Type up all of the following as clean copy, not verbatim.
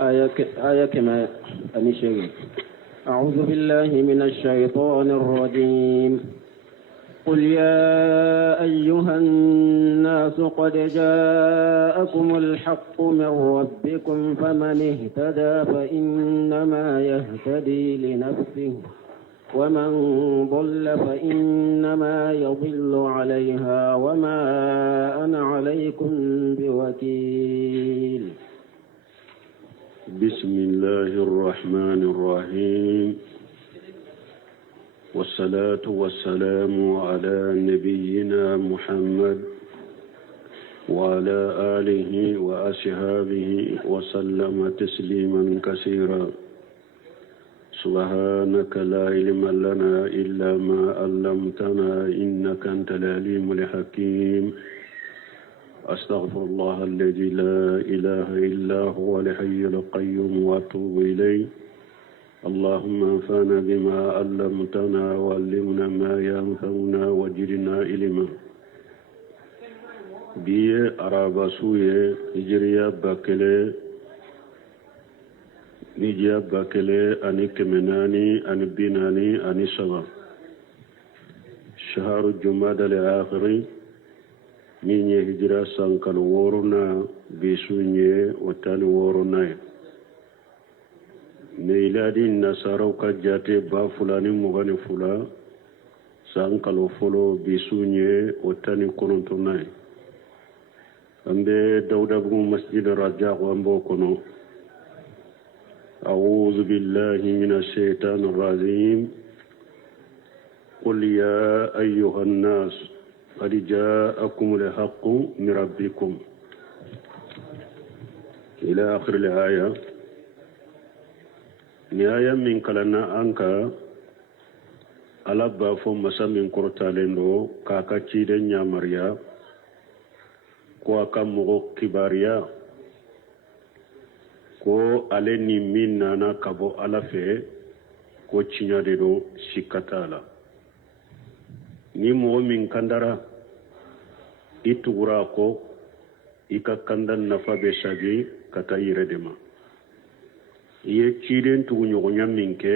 آية كما أنشأ. أعوذ بالله من الشيطان الرجيم. قل يا أيها الناس قد جاءكم الحق من ربكم فمن اهتدى فإنما يهتدي لنفسه ومن ضل فإنما يضل عليها وما أنا عليكم بوكيل. بسم الله الرحمن الرحيم، والصلاة والسلام على نبينا محمد وعلى آله وأصحابه وسلم تسليما كثيرا. سبحانك لا علم لنا إلا ما علمتنا إنك أنت العليم الحكيم. أستغفر الله الذي لا إله إلا هو الحي القيوم وأتوب إليه. اللهم انفعنا بما علمتنا وعلمنا ما ينفعنا وزدنا علما. بيه عربا سوية هجريا باكلي نيجيا باكلي أني كمناني أني بيناني أني سبا شهر الجمادى الآخر نيني هجرا سانكال وورنا بيسوني وتاني وورنا ميلادي النصارى كجاتي با فلاني مغني فلا سانكال فلو بيسوني وتاني كورنتوناي أمبي داودا بن مسجد الرجاء وأمبو كونو. أعوذ بالله من الشيطان الرجيم. قل يا أيها الناس قد جاءكم الحق من ربكم إلى آخر الآية. نهاية من كلنا أنك على بافو مسا من كورتالينو كاكا تشيدن يا مريا كواكا مغو كباريا ko ale ni min nana ka bɔ ala fɛ ko tiɲɛ de don sika t'a la. ni mɔgɔ min kandara i tugura a kɔ i ka kanda nafa bɛ sagi ka taa yɛrɛ de ma. i ye ciden tuguɲɔgɔnya min kɛ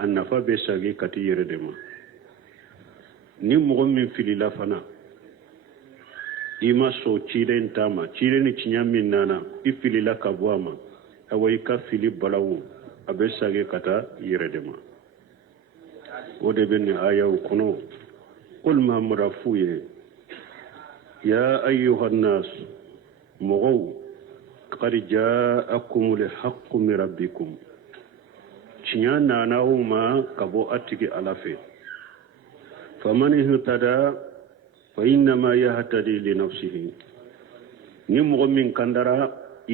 a nafa bɛ sagi ka taa yɛrɛ de ma. ni mɔgɔ min filila fana i ma sɔn ciden ta ma, ciden ni tiɲɛ min nana i filila ka bɔ a ma, awa i ka fili balawu a bɛ sage ka taa yɛrɛ de ma. o de bɛ nin ayaw kɔnɔ. qul mahamadu f'u ye ya ayyuhannas mɔgɔw qad ja'akumul haqqu min rabbikum tiɲɛ nana aw ma ka bɔ a tigi ala fɛ. faman ihtada fa innama yahtadi li nafsihi. ni mɔgɔ min kandara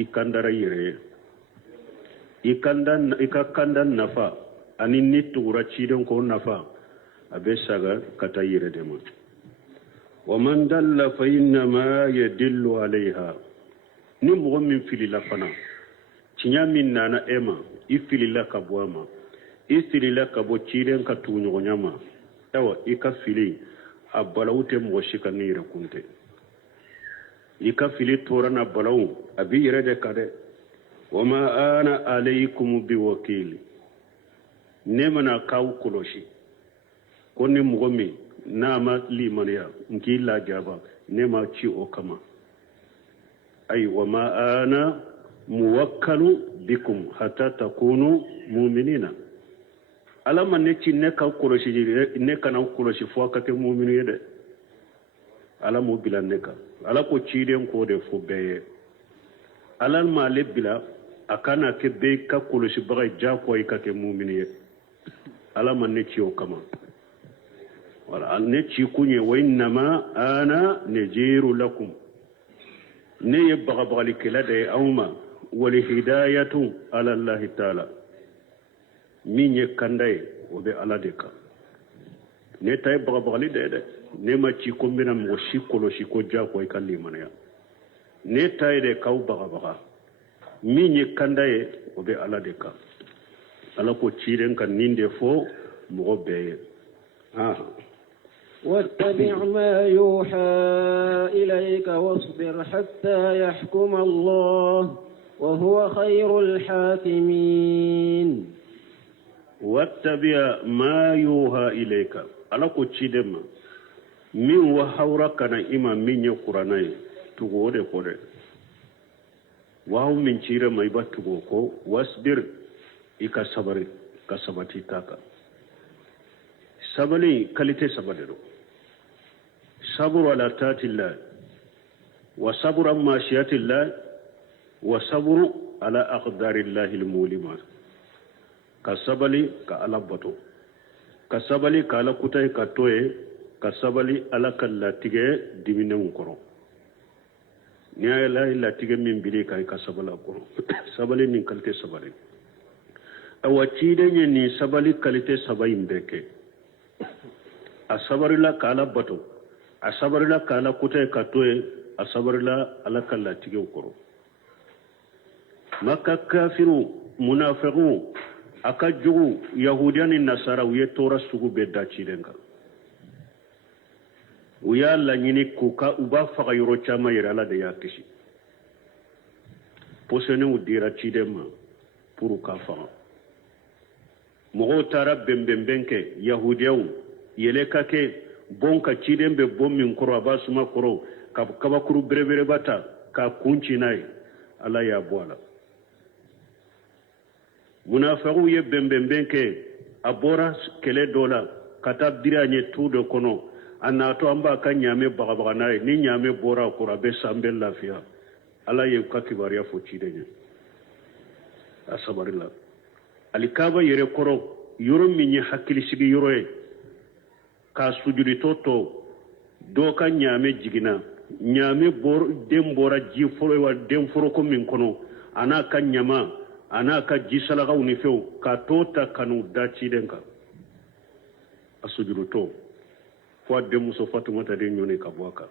i kandara yɛrɛ ye. i ka kanda nafa ani ni tugura ciden ko nafa a bɛ saga ka taa yɛrɛ de ma. wa man dalla fa innama yadillu alayha. ni mɔgɔ min filila fana tiɲɛ min nana e ma i filila ka bɔ a ma, i filila ka bɔ ciden ka tuguɲɔgɔnya ma, awa i ka fili a balawu tɛ mɔgɔ si ka ni yɛrɛ kun tɛ. i ka fili tora na balawu a b'i yɛrɛ de ka dɛ. wama ana alaykum biwakil. ne mana kaw kɔlɔsi ko ni mɔgɔ min n'a ma limaniya n k'i lajaba ne ma ci o kama. ayi wama ana muwakkalu bikum hatta takunu mu'minina. ala ma ne ci ne ka kɔlɔsi, ne kana kɔlɔsi fo a ka kɛ mu'minu ye dɛ. ala m'o bila ne kan. ala ko ciden k'o de fo bɛɛ ye. ala m'ale bila a kana kɛ bɛɛ ka kɔlɔsibaga ye diyagoya i ka kɛ mu'minu ye. ala ma ne ci o kama. wala ne ci kun ye wa innama ana najiru lakum. ne ye bagabagalikɛla de ye aw ma. wal hidayatu ala allahi taala. min ye kanda ye o bɛ ala de kan. ne ta ye bagabagali de ye dɛ. ne ma ci ko n bɛna mɔgɔ si kɔlɔsi ko diyagoya i ka limanaya. ne ta ye de k'aw bagabaga. min ye kanda ye o bɛ ala de kan. ala ko ciiden ka nin de fɔ mɔgɔ bɛɛ ye. واتبع ما يوحى إليك واصبر حتى يحكم الله وهو خير الحاكمين واتبع ما يوحى إليك على كتشيدما من وحورك إما من يقراني تقول قول وهو من شير ما يبتغوكو واصبر إكا صبري كصبتي تاكا صبري كاليتي صبري صبر على طاعة الله وصبر عن معصية الله وصبر على أقدار الله المؤلمة كصبري كالبطو كصبري كالكوتاي كاتوي كصبري على كاللاتيجي دمينهم كرو نيا لا إلا تيجي من بلي كاي كصبري كرو صبري نكالتي صبري أو تيجي ني صبري كالتي صبري مبكي الصبر لا كالبطو الصبر لا كالكوتاي كاتوي الصبر لا على كاللاتيجي كرو مكة كافرو منافقو akajugu yahudiani nasara uye tora sugu bedda cirenga uya la nyini kuka uba faga yoro chama yirala de yakisi posene udira cidema puru ka faga mogo tara bembembenke yahudiyaw yele kake bonka cidembe bommin koro abasuma koro kabakuru berebere bata ka kunci nai ala ya boala munafiqu ye bembembenke abora kele dola kata diranye tudo kono anato amba ka nyame bagabaga naye ni nyame bora kora be sambe lafiya ala ye ka kibariya fo cidenya asabarilla alikaba yere koro yoro minye hakili sigi yoro e ka sujudi toto do ka nyame jigina nyame bor dem bora ji foro wa dem foro ko min kono ana ka nyama ana ka jisalaga unifeu ka tota kanu daci denka asujudu to fo de muso fatumata de nyone ka boaka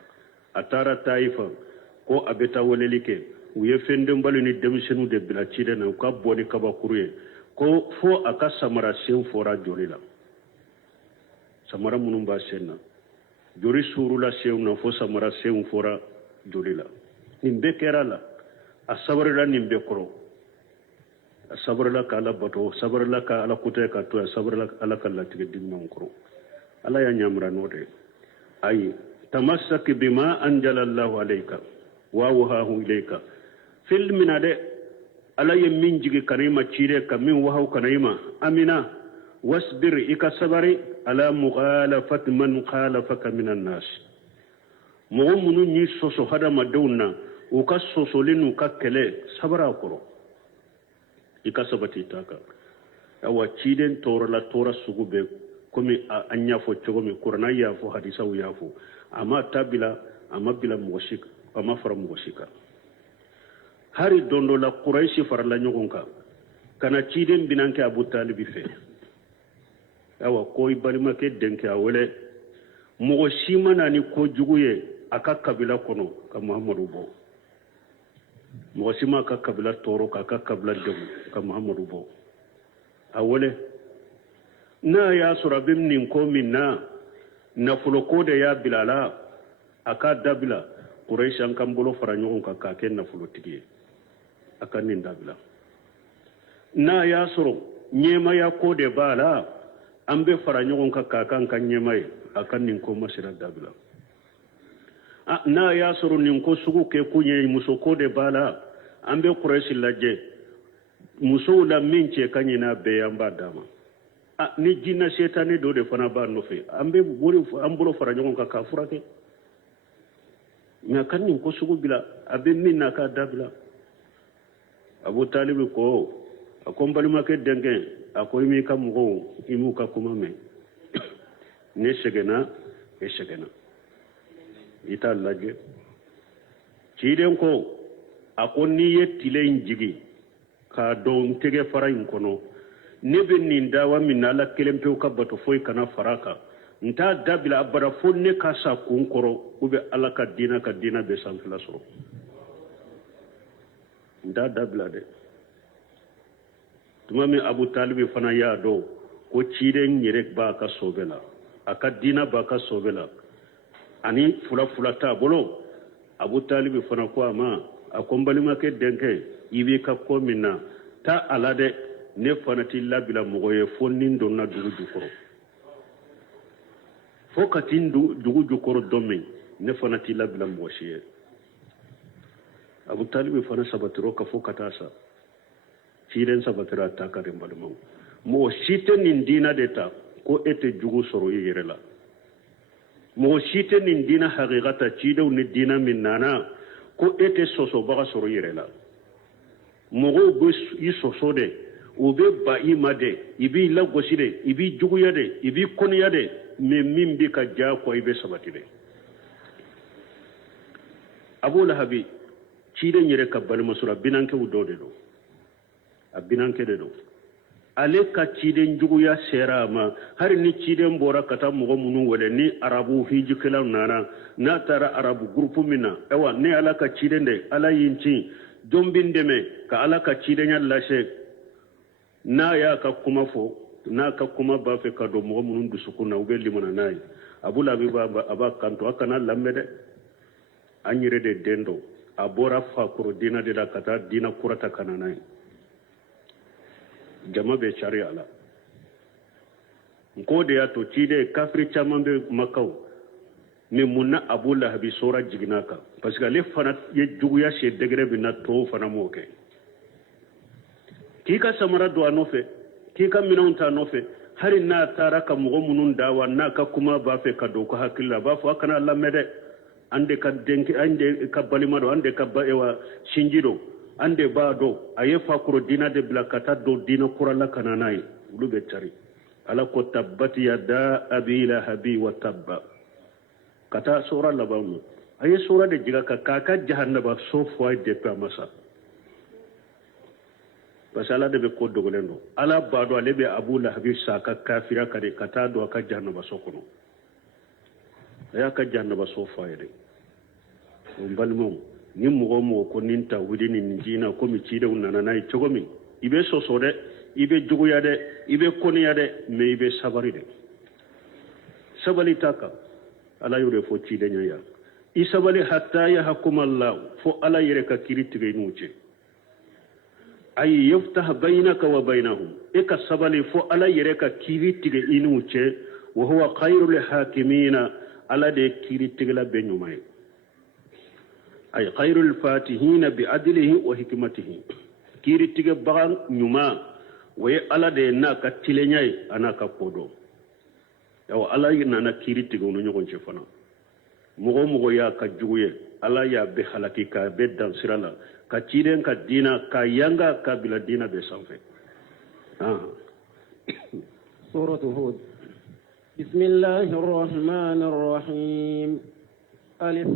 atara taifa ko abeta wolelike uye fende mbalu ni demisenu de bila cide na ka boni ka bakuruye ko fo aka samara sen fora jorila samara munumba senna jori surula sewna fo samara sen fora jorila nimbe kerala asabarila nimbe koro sabarla ka ala bato sabarla ka ala kutay ka to sabarla ala kala tige dimman koro ala ya nyamra note ay tamassak bima anjala Allah alayka wa wahahu ilayka fil minade ala min jigi karima cire ka min wahaw kanayma amina wasbir ika sabari ala mukhalafat man khalafaka minan nas mu'minu ni soso hada madawna o ka sosolinu ka kele sabara koro ika sabati taka awa ciden tora sugube komi anya fo chogomi qur'ana ya fo hadisa ya fo ama tabila ama bila mushika ama fara mushika hari dondo la quraishi farla nyogonka kana ciden binanke abu talib fe awa koy balima ke denke awele mushima nani ko juguye aka kabila kono ka muhammadu bo mwasima ka kabila toro ka kabila demu ka muhammadu bo awole na ya surabim nin ko minna na fuloko de ya bilala aka dabila quraish an kan bolo faranyo ka ken na fulotigi aka nin dabila na ya suru nyema ya ko de bala ambe faranyo ka kan nyema aka nin ko masira dabila na ya suru nin ko sugu ke kunye muso ko de bala ambe quraish laje muso la minche kanyina be amba dama ni jinna shetani do de fana ba no fe ambe buri ambulo fara nyon ka kafura ke na kanin ko sugu bila abe minna ka dabila abu talib ko akombali make dengen akoy mi kam go imu ka kuma me ne segena e segena ita laje ciden ko akoni yetile injigi ka don tege fara in kono nebe nin dawa min ala kelempe ka bato foy kana faraka nta dabila abara fonne ka sa kun koro ube ala ka dina be sanfila so nda dabila de tumami abu talib fana ya do ko ciden yere ba ka sobela aka dina ba ka sobela ani fula ta bolo abu talib fana ko ama akombalima ke denke ibi ka ko minna ta alade ne fanati labila mogoye fonnin donna dugu jukoro fo katin dugu jukoro domin ne fanati labila mogoshiye abu talibi fana sabatiro ka fo katasa ciren sabatira ta karin balmau mo site nin dina de ta ko ete jugu soro yere la mo site nin dina haqiqata cidew ni dina min nana ko ete soso baga soro yere la mogo go yi soso de o be ba ima de ibi la gosi de ibi juguya de ibi koniya de me min bi ka ja ko ibe sabati de abu lahabi ciden yere ka balma sura binanke wudo de do abinanke de do ale ka ciden juguya sera ma har ni ciden bora kata mogo munu wale ni arabu hijikela nana na tara arabu grupu mina ewa ne ala ka ciden de ala yinci dombin deme ka ala ka ciden ya lashe na ya ka kuma fo na ka kuma ba fe ka do mogo munu dusukuna ube limana nayi abu labi ba aba kanto akana lambe de anyire de dendo abora fa kuro dina de la kata dina kurata kananai jama be sharia la ko de ya to cide kafri chaman be makaw ni munna abu lahabi sura jignaka parce que le fana ye juguya she degre bi na to fana moke kika samara do anofe kika minonta nofe hari na taraka mugo munun dawa na ka kuma ba fe ka do ko hakilla ba fo kana lamede ande ka denki ande ka balimado ande ka ba ewa shinjido ande ba do aye fakuro dina de blakata do dina kurala kananai lube tari ala ko tabbati yada abila habi wa tabba kata sura labamu aye sura de jiga ka kaka jahannaba so foi de pa masa basala de be ko dogolendo ala ba do ale be abu lahabi saka kafira kare kata do ka jahannaba so kono ya ka jahannaba so foi de balmo ni mogo mo ko ninta wudi ni jina ko mi cide unana nay cogomi ibe soso de ibe juguya de ibe koniya de me ibe sabari de sabali taka ala yure fo cide nyaya i sabali hatta ya hakuma allah fo ala yere ka kiritige nuce ay yaftah bainaka wa bainahum e ka sabali fo ala yere ka kiritige inuce wa huwa khairul hakimina ala de kiritige la benyumay ay khairul fatihina bi adlihi wa hikmatihi kiri tige bagan nyuma waye ala de na ka tilenyai ana ka kodo yaw ala yina na kiri tige no nyogon ci fana mugo ya ka juguye ala ya be halaki ka be dan sirala ka ciden ka dina ka yanga ka bila dina be sanfe سورة هود بسم الله الرحمن الرحيم ألف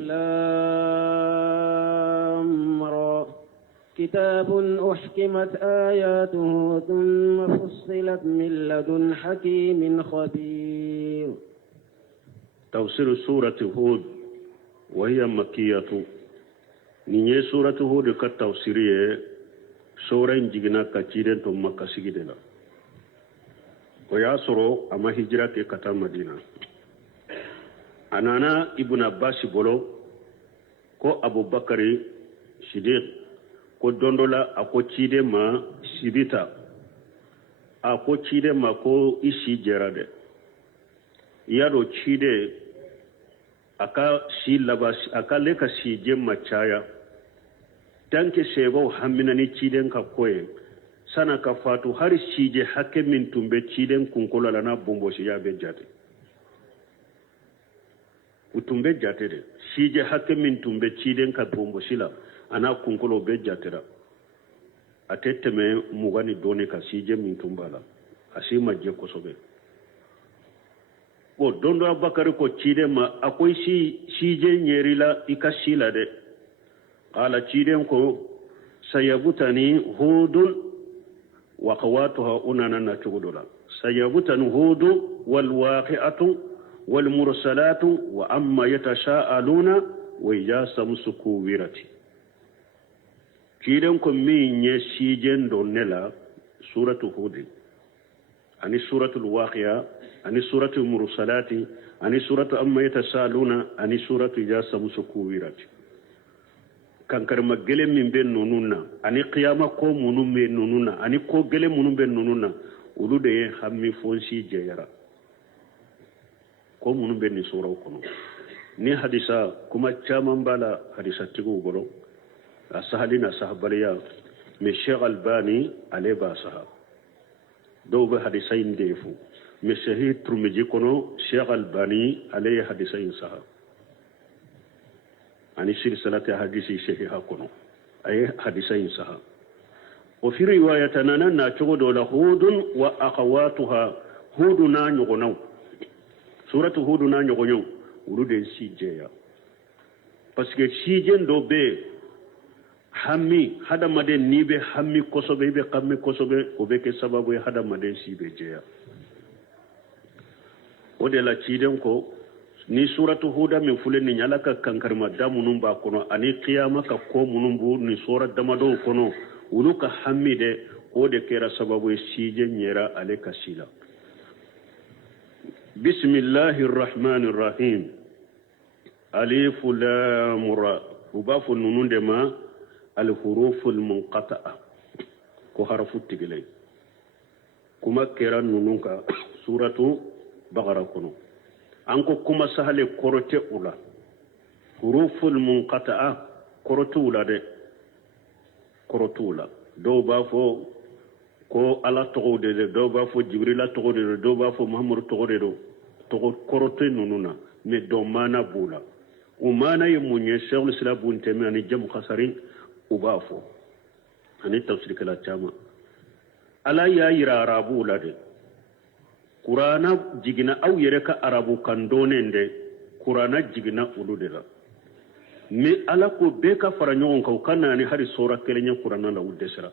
لام را كتاب أحكمت آياته ثم فصلت من لدن حكيم خبير تفسير سورة هود وهي مكية نيجي سورة هود كتفسيرية سورة جينا كتيرن ثم كسيدنا وياسرو أما هجرة كتا مدينة anana ibn abbas bolo ko abubakari siddiq ko dondola ako cide ma sibita ako cide ma ko isi jerade yado cide aka si labas aka leka si jemma chaya tanke sebo hamminani ciden ka koye sana ka fatu hari sije hakke min tumbe ciden kunkola lana bombo si yabe jate utumbe jatede sije hakke min tumbe ciden ka bombo sila ana kunkolo be jatera atette me mugani doni ka sije min tumbala asima je ko sobe bo dondo abakari ko cide ma akoy sije nyerila ikasila de qala ciden ko sayabutani hudun wa qawatuha unana na tugudola sayabutani hudu wal waqi'atu والمرسلات وأما يتشاءلون وإذا الشمس كورت كيدنكم مين يسيجن دونلا سورة هود أني سورة الواقعة أني سورة المرسلات أني سورة أما يتشاءلون أني سورة إذا الشمس كورت kankarma gele min be nununna ani qiyama ko munum be nununna ani ko gele munum be nununna ulu de hammi fonsi jeyara ko munum be ni sura kono ni hadisa kuma chaman bala hadisa tigu golo asahalina sahabaliya mi Sheikh Albani ale ba sahaba do be hadisa indefu mi Sahih Tirmidhi kono Sheikh Albani ale hadisa in sahaba ani silsilati hadisi sahiha kono ay hadisa in sahaba wa fi riwayatana na chogodo la hudun wa akhawatuha huduna nyogonaw suratu huduna nyogonyo urude sijeya parce que sijen do be hammi hada maden ni be hammi kosobe be kammi kosobe o be ke sababu hada maden sibe jeya o de la ciden ko ni suratu huda min fulen ni nyalaka kankarma damunum ba kono ani qiyama ka ko munum bu ni surat damado kono uluka hammi de o de kera sababu sijen nyera ale kasila bismillahir rahmanir rahim alif lam ra ubafu nununde ma al huruful munqata'a ko harfu tigilay kuma kera nununka suratu bagara kono anko kuma sahale korote ula huruful munqata'a korotula de korotula do bafo ko ala togode de do bafo jibrila togode de do bafo muhammad togode do to korote nununa me do mana bula umana yemunye shaykhul islam bun temi ani jam khasarin ubafo ani tafsir kala chama ala ya yira arabu lade qur'ana jigina aw yere ka arabu kan donende qur'ana jigina ulude la mi ala ko be ka faranyon ko kanani hari sura kelenya qur'ana la udesra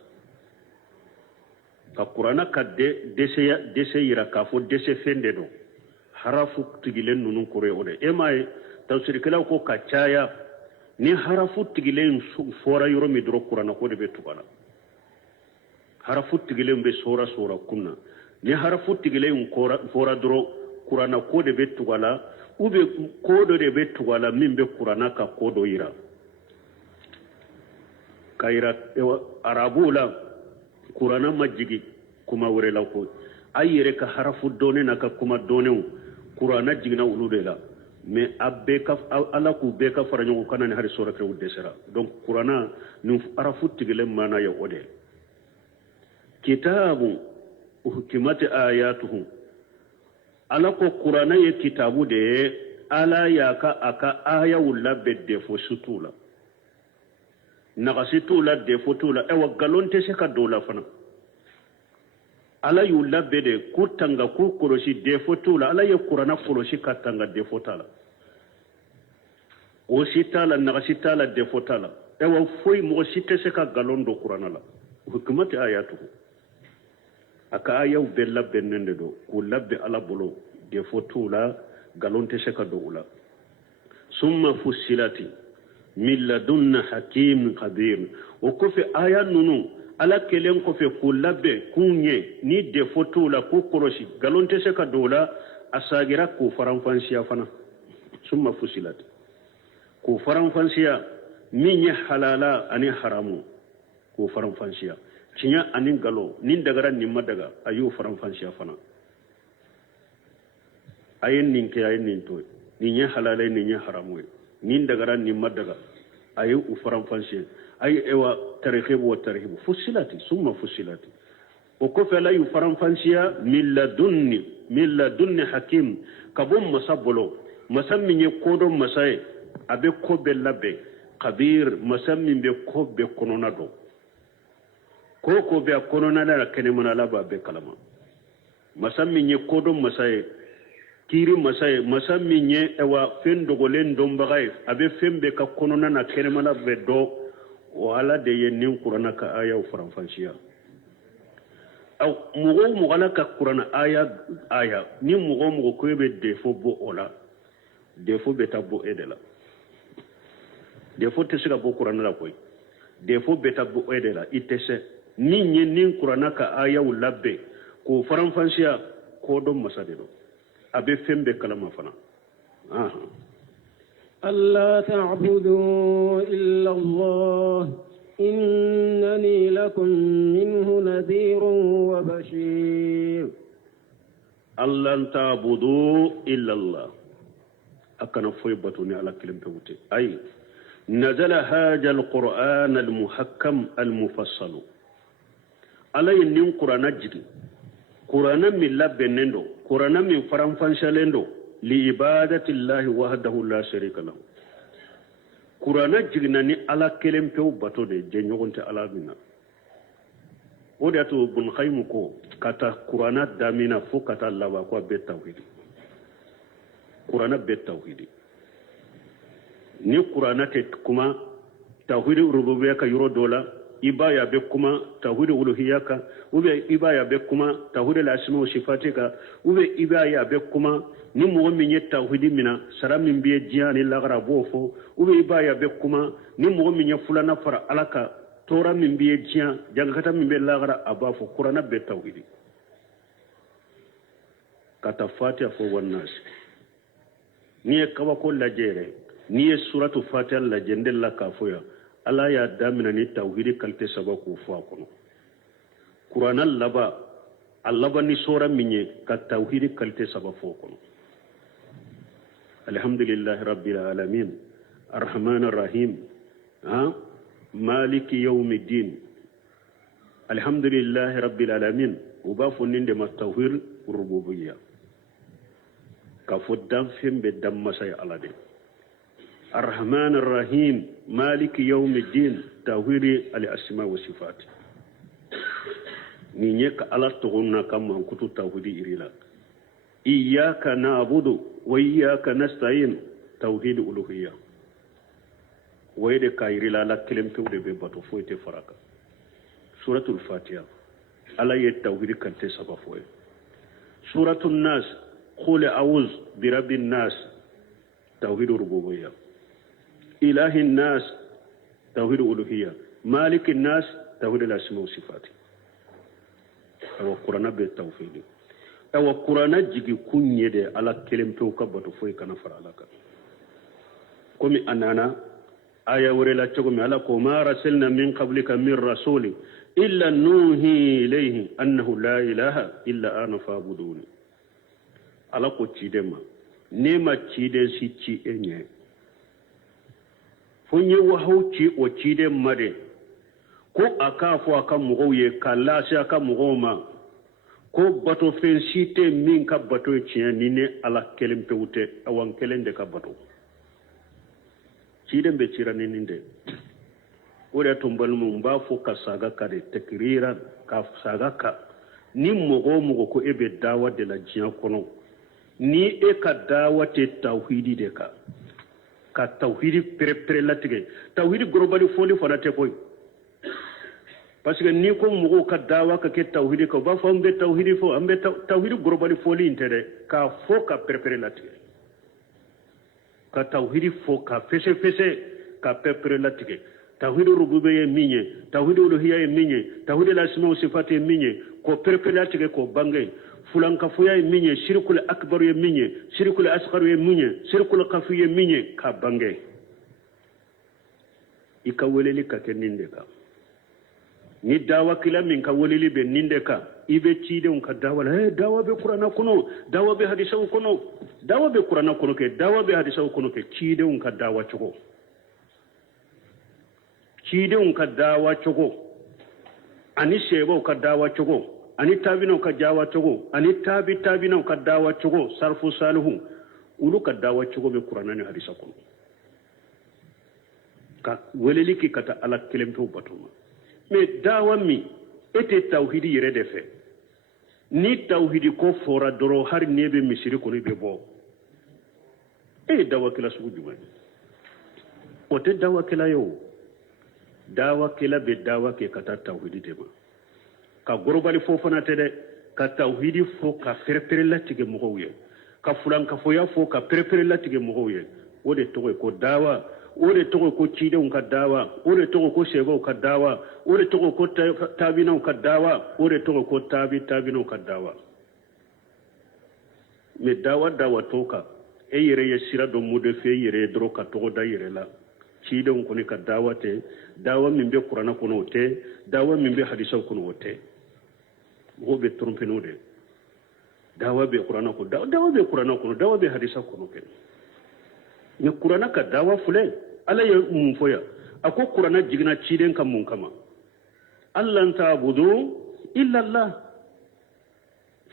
ka qur'ana kadde dese yira ka fo dese fende do harafu tigilen nunun kore ode emay tafsir kala ko kacaya ni harafu tigilen fora yoro mi dro qur'ana ko de be tugala harafu tigilen be sura kunna ni harafu tigilen fora dro qur'ana ko de be tugala ube kodo de be tugala min be qur'ana ka kodo yira kaira arabula qur'ana majigi kuma wure la ko ayere ka harafu done na ka kuma done qur'ana jigna ulude la mais abbe ka ala ku be ka faranyo kana ni hari sura ke wudde sera donc qur'ana nu arafu tigile mana ya ode kitabu uhkimat ayatuhu ala ko qur'ana ye kitabu de ala ya ka aka aya wulla bedde fo sutula nagasitula de fotula e wa galonte se ka dola fana ala yu labede kutanga ku koroshi defotula ala ye qur'ana koroshi katanga defotala o sitala na sitala defotala e wa foi mo site se ka galondo qur'ana la hukumati ayatu aka ayaw bella benende do ku labbe ala bolo defotula galonte se ka doula summa fusilati min ladunna hakim qadir o ko fe aya nunu ala kelen ko fe ko labbe kunye ni de photo la ko koroshi galonte se ka dola asagira ko faranfansiya fana summa fusilat ko faranfansiya min ya halala ani haramu ko faranfansiya cinya anin galo nin dagara ni madaga ayu faranfansiya fana ayen nin ke ayen nin to ni ya halala ni ya haramu nin dagara ni madaga ayu faranfansiya ay ewa tarikhibu wa tarhibu fusilati summa fusilati o ko fe la yu faranfansiya min ladunni hakim kabum masabolo masammin ye kodo masay abe ko be labbe kabir masammin be ko be konona do ko be konona la kenemana la ba be kalama masammin ye kodo masay kiri masay masammin ye ewa fendogolen dombagay abe fembe ka konona na kenemana be do wala de yen qur'ana ka aya faranfansiya aw mugo ka qur'ana aya ni mugo ko be defo bo ola defo beta bo edela defo tesira bo qur'ana la koy defo beta bo edela itese ni nyen qur'ana ka aya labbe ko faranfansiya ko do masade do abe fembe kalama fana ألا تعبدوا إلا الله إنني لكم منه نذير وبشير. ألا تعبدوا إلا الله أكن فيبتني على كلمة بوتي أي نزل هذا القرآن المحكم المفصل على ينين قرآن جدي قرآن من لبنندو قرآن من فرنفنشالندو لعبادة الله وحده لا شريك له قرآن جناني على كلمة بوتي جنيونت على منا وديتو بن خيمكو كتا قرآن دامنا فو كتا الله كو بالتوحيد قرآن بالتوحيد ni qur'ana te kuma tawhid rububiyya ka yuro dola ibaya be kuma tawhid uluhiyya ka ube ibaya be kuma tawhid al-asma wa sifati ka ube ibaya be kuma ni mo min ye tawhid mina sara min biye jiyani lagara bofo ube ibaya be kuma ni mo min ye fulana fara alaka tora min biye jiya jangata min be lagara abafo qur'ana be tawhid kata fatiha fo wannas ni kawa ko lajere ni ye suratu fatiha la jendel la kafoya ala ya damina ni tawhidi kalte saba ko fo akono qur'ana laba allaba ni sura minye ka tawhidi kalte saba fo akono alhamdulillah rabbil alamin arrahmanir rahim maliki yawmiddin alhamdulillah rabbil alamin ubafu ninde ma tawhid rububiyya ka fo dam fembe dam masay alade الرحمن الرحيم مالك يوم الدين توحيد الاسماء والصفات نينيك على تغنى كما كنت توحيد إريلا إياك نعبد وإياك نستعين توحيد ألوهية ويدي كايريلا لا كلمة تودي ببطو فويت فرقا سورة الفاتحة على يتوحيد كنت سبا فوي سورة الناس قل أعوذ برب الناس توحيد الربوبية إله الناس توحيد الألوهية مالك الناس توحيد الأسماء والصفات أو القرآن بالتوحيد أو القرآن جيجي كون يدي على كلمة توكبت فوي كان فرالك كومي أنانا آية ورلا تقومي على ما رسلنا من قبلك من رسول إلا نوحي إليه أنه لا إله إلا أنا فاعبدوني على كو تشيدما نيما تشيدن سي تشي إنيه fonye wahauci o cide made ko akafo aka mugo ye kalasi aka mugo ma ko bato fen site min ka bato cien ni ne ala kelem pewte awan kelende ka bato cide be cirani ninde ore tumbal mum ba fo ka saga ka de takrira ka saga ka ni mugo ko ebe dawa de la jian kono ni e ka dawa te tawhidi de ka tawhidi pere latige tawhidi globali foli fana te koy parce que ni ko mugo ka dawa ka ke tawhidi ko ba fo mbe tawhidi fo ambe tawhidi globali foli intere ka fo ka pere latige ka tawhidi fo ka fese ka pere latige tawhidi rububiyya minye tawhidi uluhiyya minye tawhidi al-asma wa sifat minye ko pere latige ko bangay fulan kafuya minye shirkul akbar ye minye shirkul asghar ye minye shirkul khafi ye minye ka bange ika weleli ka keninde ka ni dawa kila min ka weleli be ninde ka ibe cide on ka dawa dawa be qur'ana kono dawa be hadisa kono dawa be qur'ana kono ke dawa be hadisa kono ke cide on ka dawa chogo cide on ka dawa chogo ani shebo ka dawa chogo ani tabino ka jawa chogo ani tabino ka dawa chogo sarfu salihu ulu ka dawa chogo be qur'ana ni hadisa kono ka weleli ki kata ala kelemto batuma me dawa mi ete tawhidi yere defe ni tawhidi ko fora doro har nebe misiri ko ni be bo dawa kila sugu juma o te dawa kila yo dawa kila be dawa ke kata tawhidi tema ka gorobali fofana tede ka tawhidi fo ka perpere latige mogoye ka fulan ka foya fo ka perpere latige mogoye wode to ko dawa wode to ko cide on ka dawa wode to ko sebo ka dawa wode to ko tabina ka dawa wode to ko tabina ka dawa me dawa to ka e yere ye sira do mude fe yere dro ka to da yere la ci don ko ni ka dawate dawa min be qur'ana ko no te dawa min be hadisa ko no te go be trompe no de dawa be qur'ana ko dawa be qur'ana ko dawa be hadisa ko no ke ni qur'ana ka dawa fule ala ya mun foya ako qur'ana jigna ci den kam mun kama Allah ta budu illa Allah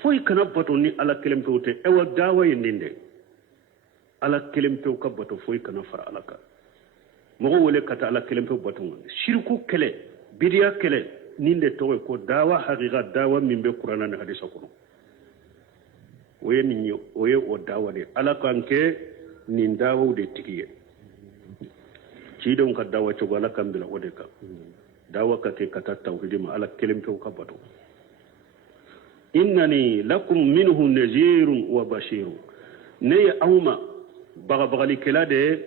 foy kana bato ni ala kelem pewte e wa dawa yindinde ala kelem pew ka bato foy kana fara alaka mo wole kata ala kelem pew bato shirku kele bidiya kele ninde to ko dawa haqiqa dawa min be qur'ana ne hadisa ko ni oye o dawa de ala kanke nin dawa de tikiye ci don ka dawa to ala kambila ode ka dawa ka ke kata tawhidi ma ala kelem pew ka bato innani lakum minhu nazirun wa bashirun ne awma baga bagali kela de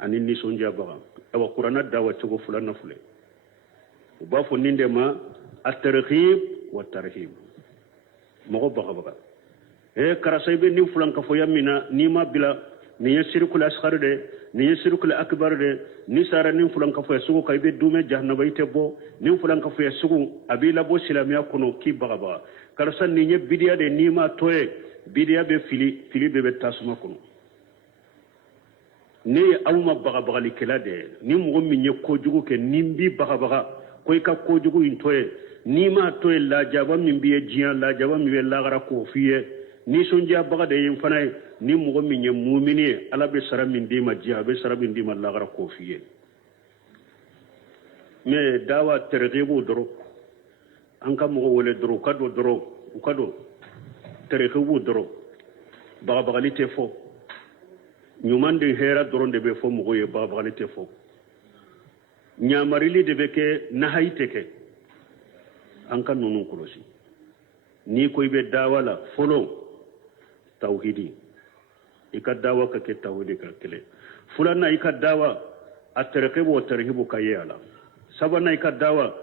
ani ni sonja baga awa qur'ana dawa to fulana fule ba fo ninde ma at-targhib wa tarhib mo baga baga e karasay be ni fulan ka fo yamina ni ma bila ni yasirkul asghar de ni yasirkul akbar de ni sara ni fulan ka fo sugo kay be dume jahannaba ite bo ni fulan ka fo sugo abila bo silamiya kono ki baga baga karsan ni nye bidiya de ni ma toye bidiya be fili be tasuma kono ne awma baga bagali kela de ni mo mi nye kojugu ke nimbi baga baga koy ka kojugu in toye ni ma toye la jaba min biye jiyan la jaba mi be lagara ko fiye ni sonja baga de yin fana ni mo mi nye mu'mini ala be sara min di ma jiya be sara min di ma lagara ko fiye me dawa tergibu doro an ka mɔgɔ wele dɔrɔn u ka don tarikubu dɔrɔn bagabagali tɛ fɔ ɲuman de hɛrɛ dɔrɔn de bɛ fɔ mɔgɔ ye bagabagali tɛ fɔ ɲamarili de bɛ kɛ nahayi tɛ kɛ an ka ninnu kɔlɔsi n'i ko i bɛ dawa la fɔlɔ tawhidi i ka dawa ka kɛ tawhidi ka kɛlɛ filanan i ka dawa a tarikubu o tarihibu ka ye a la sabanan i ka dawa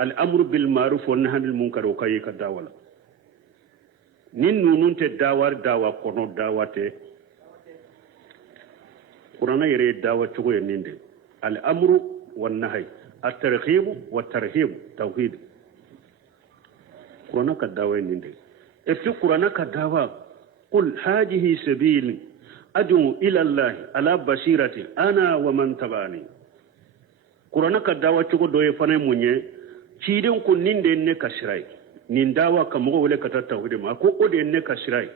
الأمر بالمعروف والنهي عن المنكر وكاي كداولا نين نونون تي داوار داوا كونو داواتي قرانا يري داوا تشوغو ينيندي الأمر والنهي الترغيب والترهيب توحيد قرانا كداوا ينيندي افتي قرانا كداوا قل هذه سبيلي أدعو إلى الله على بصيرة أنا ومن تبعني قرانا كداوا تشوغو دوي فاني مونيه ciden ko ninde ne kasirai nin dawa ka mo wala ka tawhid ma ko ode ne kasirai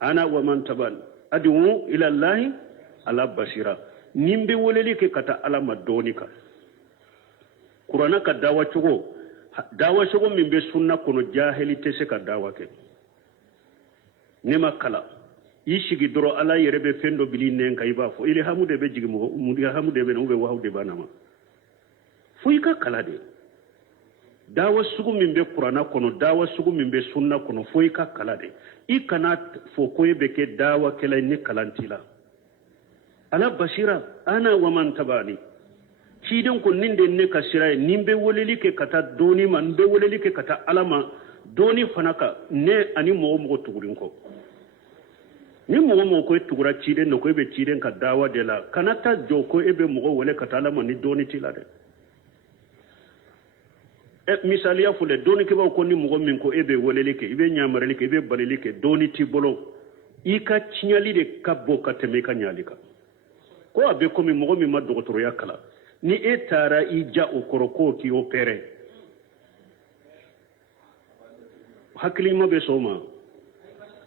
ana wa man taban adu ila allah ala basira nimbe woleli ke kata ala madonika qur'ana ka dawa chugo min be sunna kono jahili te se ka dawa ke ne makala yishigi doro ala yerebe fendo bili nen kay ba fo ile hamude be jigi mo hamude be no be wahde banama fuika kala de dawa sugu min be qur'ana kono dawa sugu min be sunna kono foyi ka kala de i kana fo koy be ke dawa kala ni kalantila ala basira ana wa man tabani ciden ko ninde ne ka siray nimbe woleli ke kata doni man be woleli ke kata alama doni fanaka ne ani mo tugurin ko ni mo ko tugura ciden no ko be ciden ka dawa de la kanata joko ebe mo wole kata alama ni doni tilade misaliya fule doni ke ba ko ni mo min ko ebe wolele ke ibe nyamarele ke ibe balele ke doni ti bolo i ka cinyali de kabbo ka teme ka nyalika ko abe ko mi mo mi ma dogotoro yakala ni etara i ja o koroko ki opere hakili ma be soma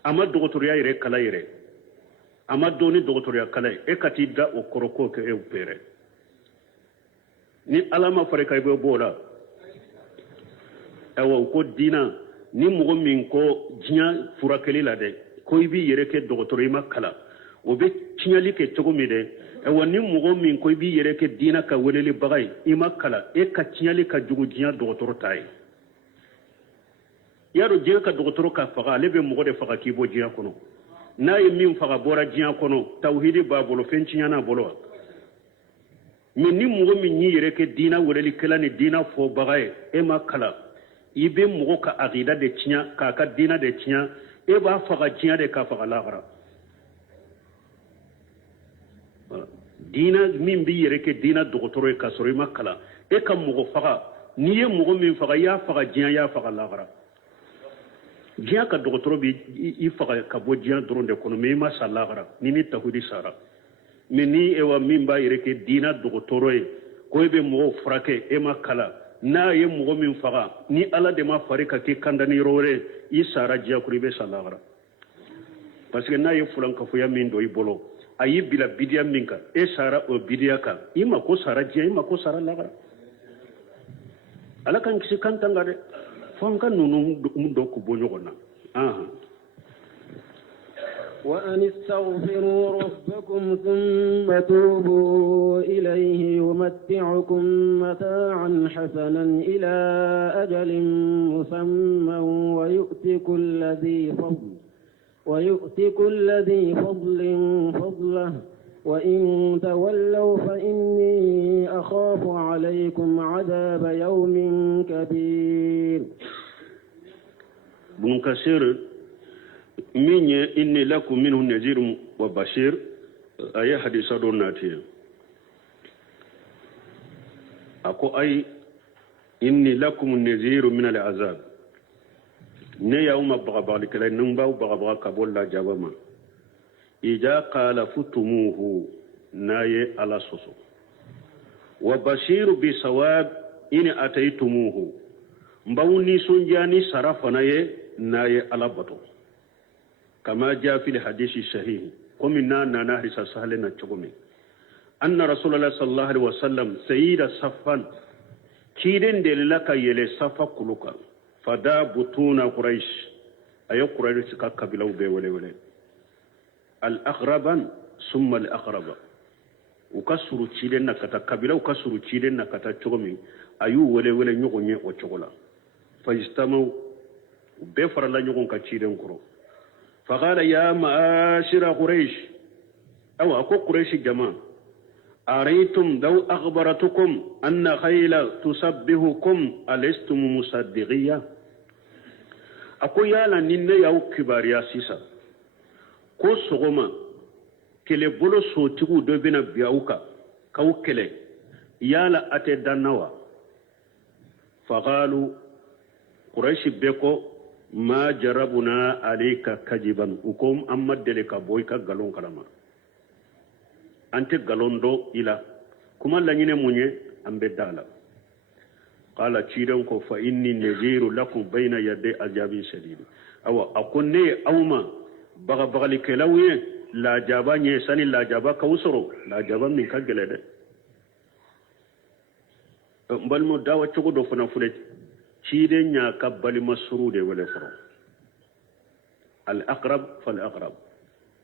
ama dogotoro ya ire kala ire ama doni dogotoro ya kala e kati da o koroko ke e opere ni alama fare kay be bola awa ko dina ni mogo min ko jinya furakeli la de ko ibi yere ke dogotoro ima kala o be tinyali ke togo mi de awa ni mogo min ko ibi yere ke dina ka weleli bagay ima kala e ka tinyali ka jugu jinya dogotoro tay yaro jinya ka dogotoro ka faga lebe mogo de faga ki bo jinya kono na yi min faga bora jinya kono tawhidi ba bolo fen tinya na bolo min ni mogo min ni yere ke dina weleli kala ni dina fo bagay e ma kala ibe mogo ka aqida de tinya ka dina de tinya e ba faga tinya de ka faga lagara dina min bi yere ke dina dogotoro ka soro ma kala e ka mogo faga ni ye mogo min faga ya faga jiya ya faga lagara jiya ka dogotoro bi I faga ka bo jiya doron de kono me ma sa lagara ni tahudi sara me ni ewa min ba yere ke dina dogotoro e ko be mogo frake e ma kala na ye mogo min faga ni ala de ma fari ka ke kandani rore I sara jiya kuri be sa lagara parce que na ye fulan ka fuya min do I bolo ayi bila bidiya min kan e sara o bidiya kan I ma ko sara jiya I ma ko sara lagara ala kan kisi kan tanga de fon kan nunu do ko bo nyogona وأن استغفروا ربكم ثم توبوا إليه يمتعكم متاعا حسنا إلى أجل مسمى ويؤتي كل ذي فضل فضله وإن تولوا فإني أخاف عليكم عذاب يوم كبير. بن كثير من إني لكم منه نذير وبشير أي حديث دوناتي أكو أي إني لكم نذير من العذاب ne yawma bagabali kala numba bagabaga kabolla jabama ija qala futumuhu naye ala soso wa bashiru bi sawab in ataytumuhu mbawni sunjani sarafana ye naye ala bato kama jaa fil hadisi sahih qumna nana hisa sahlena chogome anna rasulullah sallallahu alaihi wasallam sayyida saffan kiden de laka yele safa kuluka fada butuna quraish ayo quraish ka kabilaw be wele al aghraban summa al aghraba ukasuru chiden nakata kabila ukasuru chiden nakata chogomi ayu wele nyogonye o chogola fajistamu be farala nyogon ka chiden kuro faqala ya ma'ashira quraish aw ako quraish jama araytum daw akhbaratukum anna khayla tusabbihukum alastum musaddiqiyya ako yala ninne yaw kibariya sisa ko sogoma kele bolo sotigu do bina biauka kaw kele yala ate danawa faqalu quraish beko ma jarabuna alayka kajiban ukum amma deleka boyka galon kalama ante galondo ila kuma lanyine munye ambe dala qala chidan ko fa inni naziru lakum bayna yaday azabin shadid awa akunne awma baga likelawiye la jaba nye sani la jaba kawsoro la jaba min kagele de mbalmo dawa chogo do fana fule chide nya kabali masru de wala foro al aqrab fal aqrab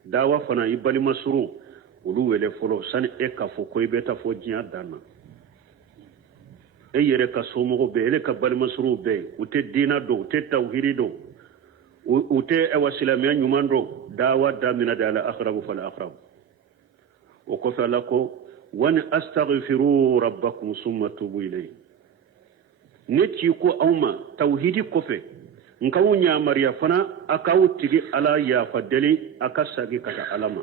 dawa fana ibali masru ulu wele folo sani e ka fo koy beta fo jiya dana e yere ka somo be ele ka bali masru be ute dina do ute tawhidi do ute e wasilamiya nyumando dawa damina dala aqrab fal aqrab wa qala ko wan astaghfiru rabbakum summa tubu ilayhi ne ci ko awma tawhidi ko fe nkaw nya mariya fana akaw tigi ala ya fadeli akasagi kata alama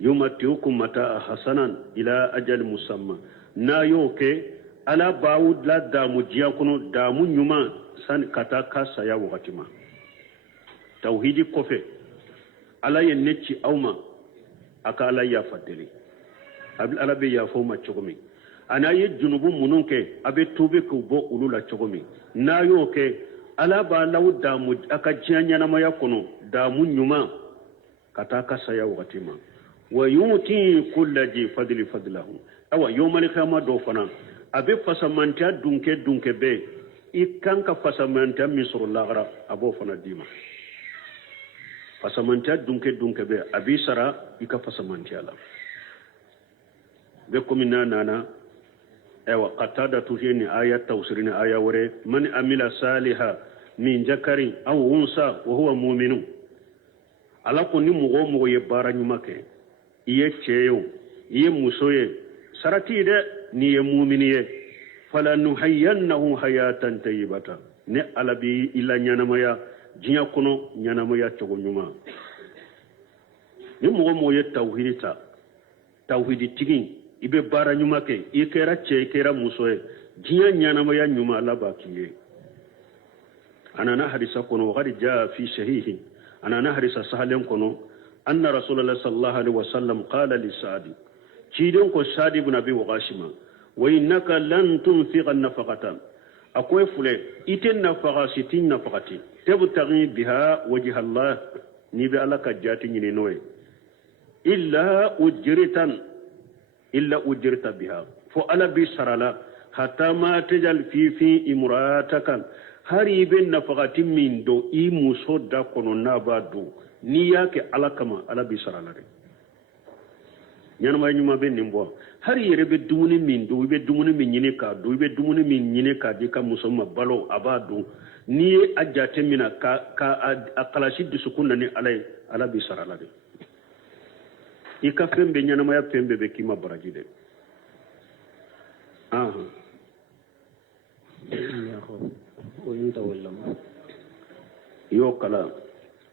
yumatiukum mata hasanan ila ajal musamma na yoke ala baud la damu jiya kuno damu nyuma san kata kasa ya wakatima tawhidi ko fe ala yen ne ci awma aka ala ya fadeli abil arabe ya fo ma chogomi ana ye junubu mununke abe tobe ko bo ulula chogomi na yoke ala ba lawda mu aka jianya na maya kono da munyuma kata kasa ya watima wa yuti kulli fadlahu awa yawmal qiyamah do fana abe fasamanta dunke be ikanka fasamanta misru lagra abo fana dima fasamanta dunke be abi sara ika fasamanta ala be komina nana ewa qatada tuhini aya tawsirini aya wore man amila saliha min jakarin aw unsa wa huwa mu'minun ala ko ni mugo ye bara nyumake iye cheyo iye musoye sarati de ni ye mu'miniye fala nuhayyannahu hayatan tayyibata ne alabi ila nyanamaya jinya kono nyanamaya chogo nyuma ni mugo ye tawhidita tawhidi tigin ibe bara nyuma ke ikera che ikera musoe jinya nyana ma ya nyuma Allah ba kiye anana hadisa kono waqad jaa fi sahihi anana hadisa sahalen kono anna rasulullah sallallahu alaihi wasallam qala li sa'd cidon ko sa'd ibn abi waqashima wa innaka lan tunfiqa nafaqatan akoy fule iten nafaqa sitin nafaqati tabtaghi biha wajha Allah ni be Allah ka jati ni noy illa ujirta biha fo ala bi sarala hatta ma tajal fi imrataka hari ben nafaqati min do i muso da kono na ba do ni yake ala kama ala bi sarala de nyana ma nyuma ben nimbo hari yere be dumuni min do be dumuni min nyine ka do be dumuni min nyine ka di ka muso ma balo abadu ni ajate mina ka akalashi dusukunna ni ala bi sarala de ika fembe nyana ma ya fembe be kima baraji de aha yo kala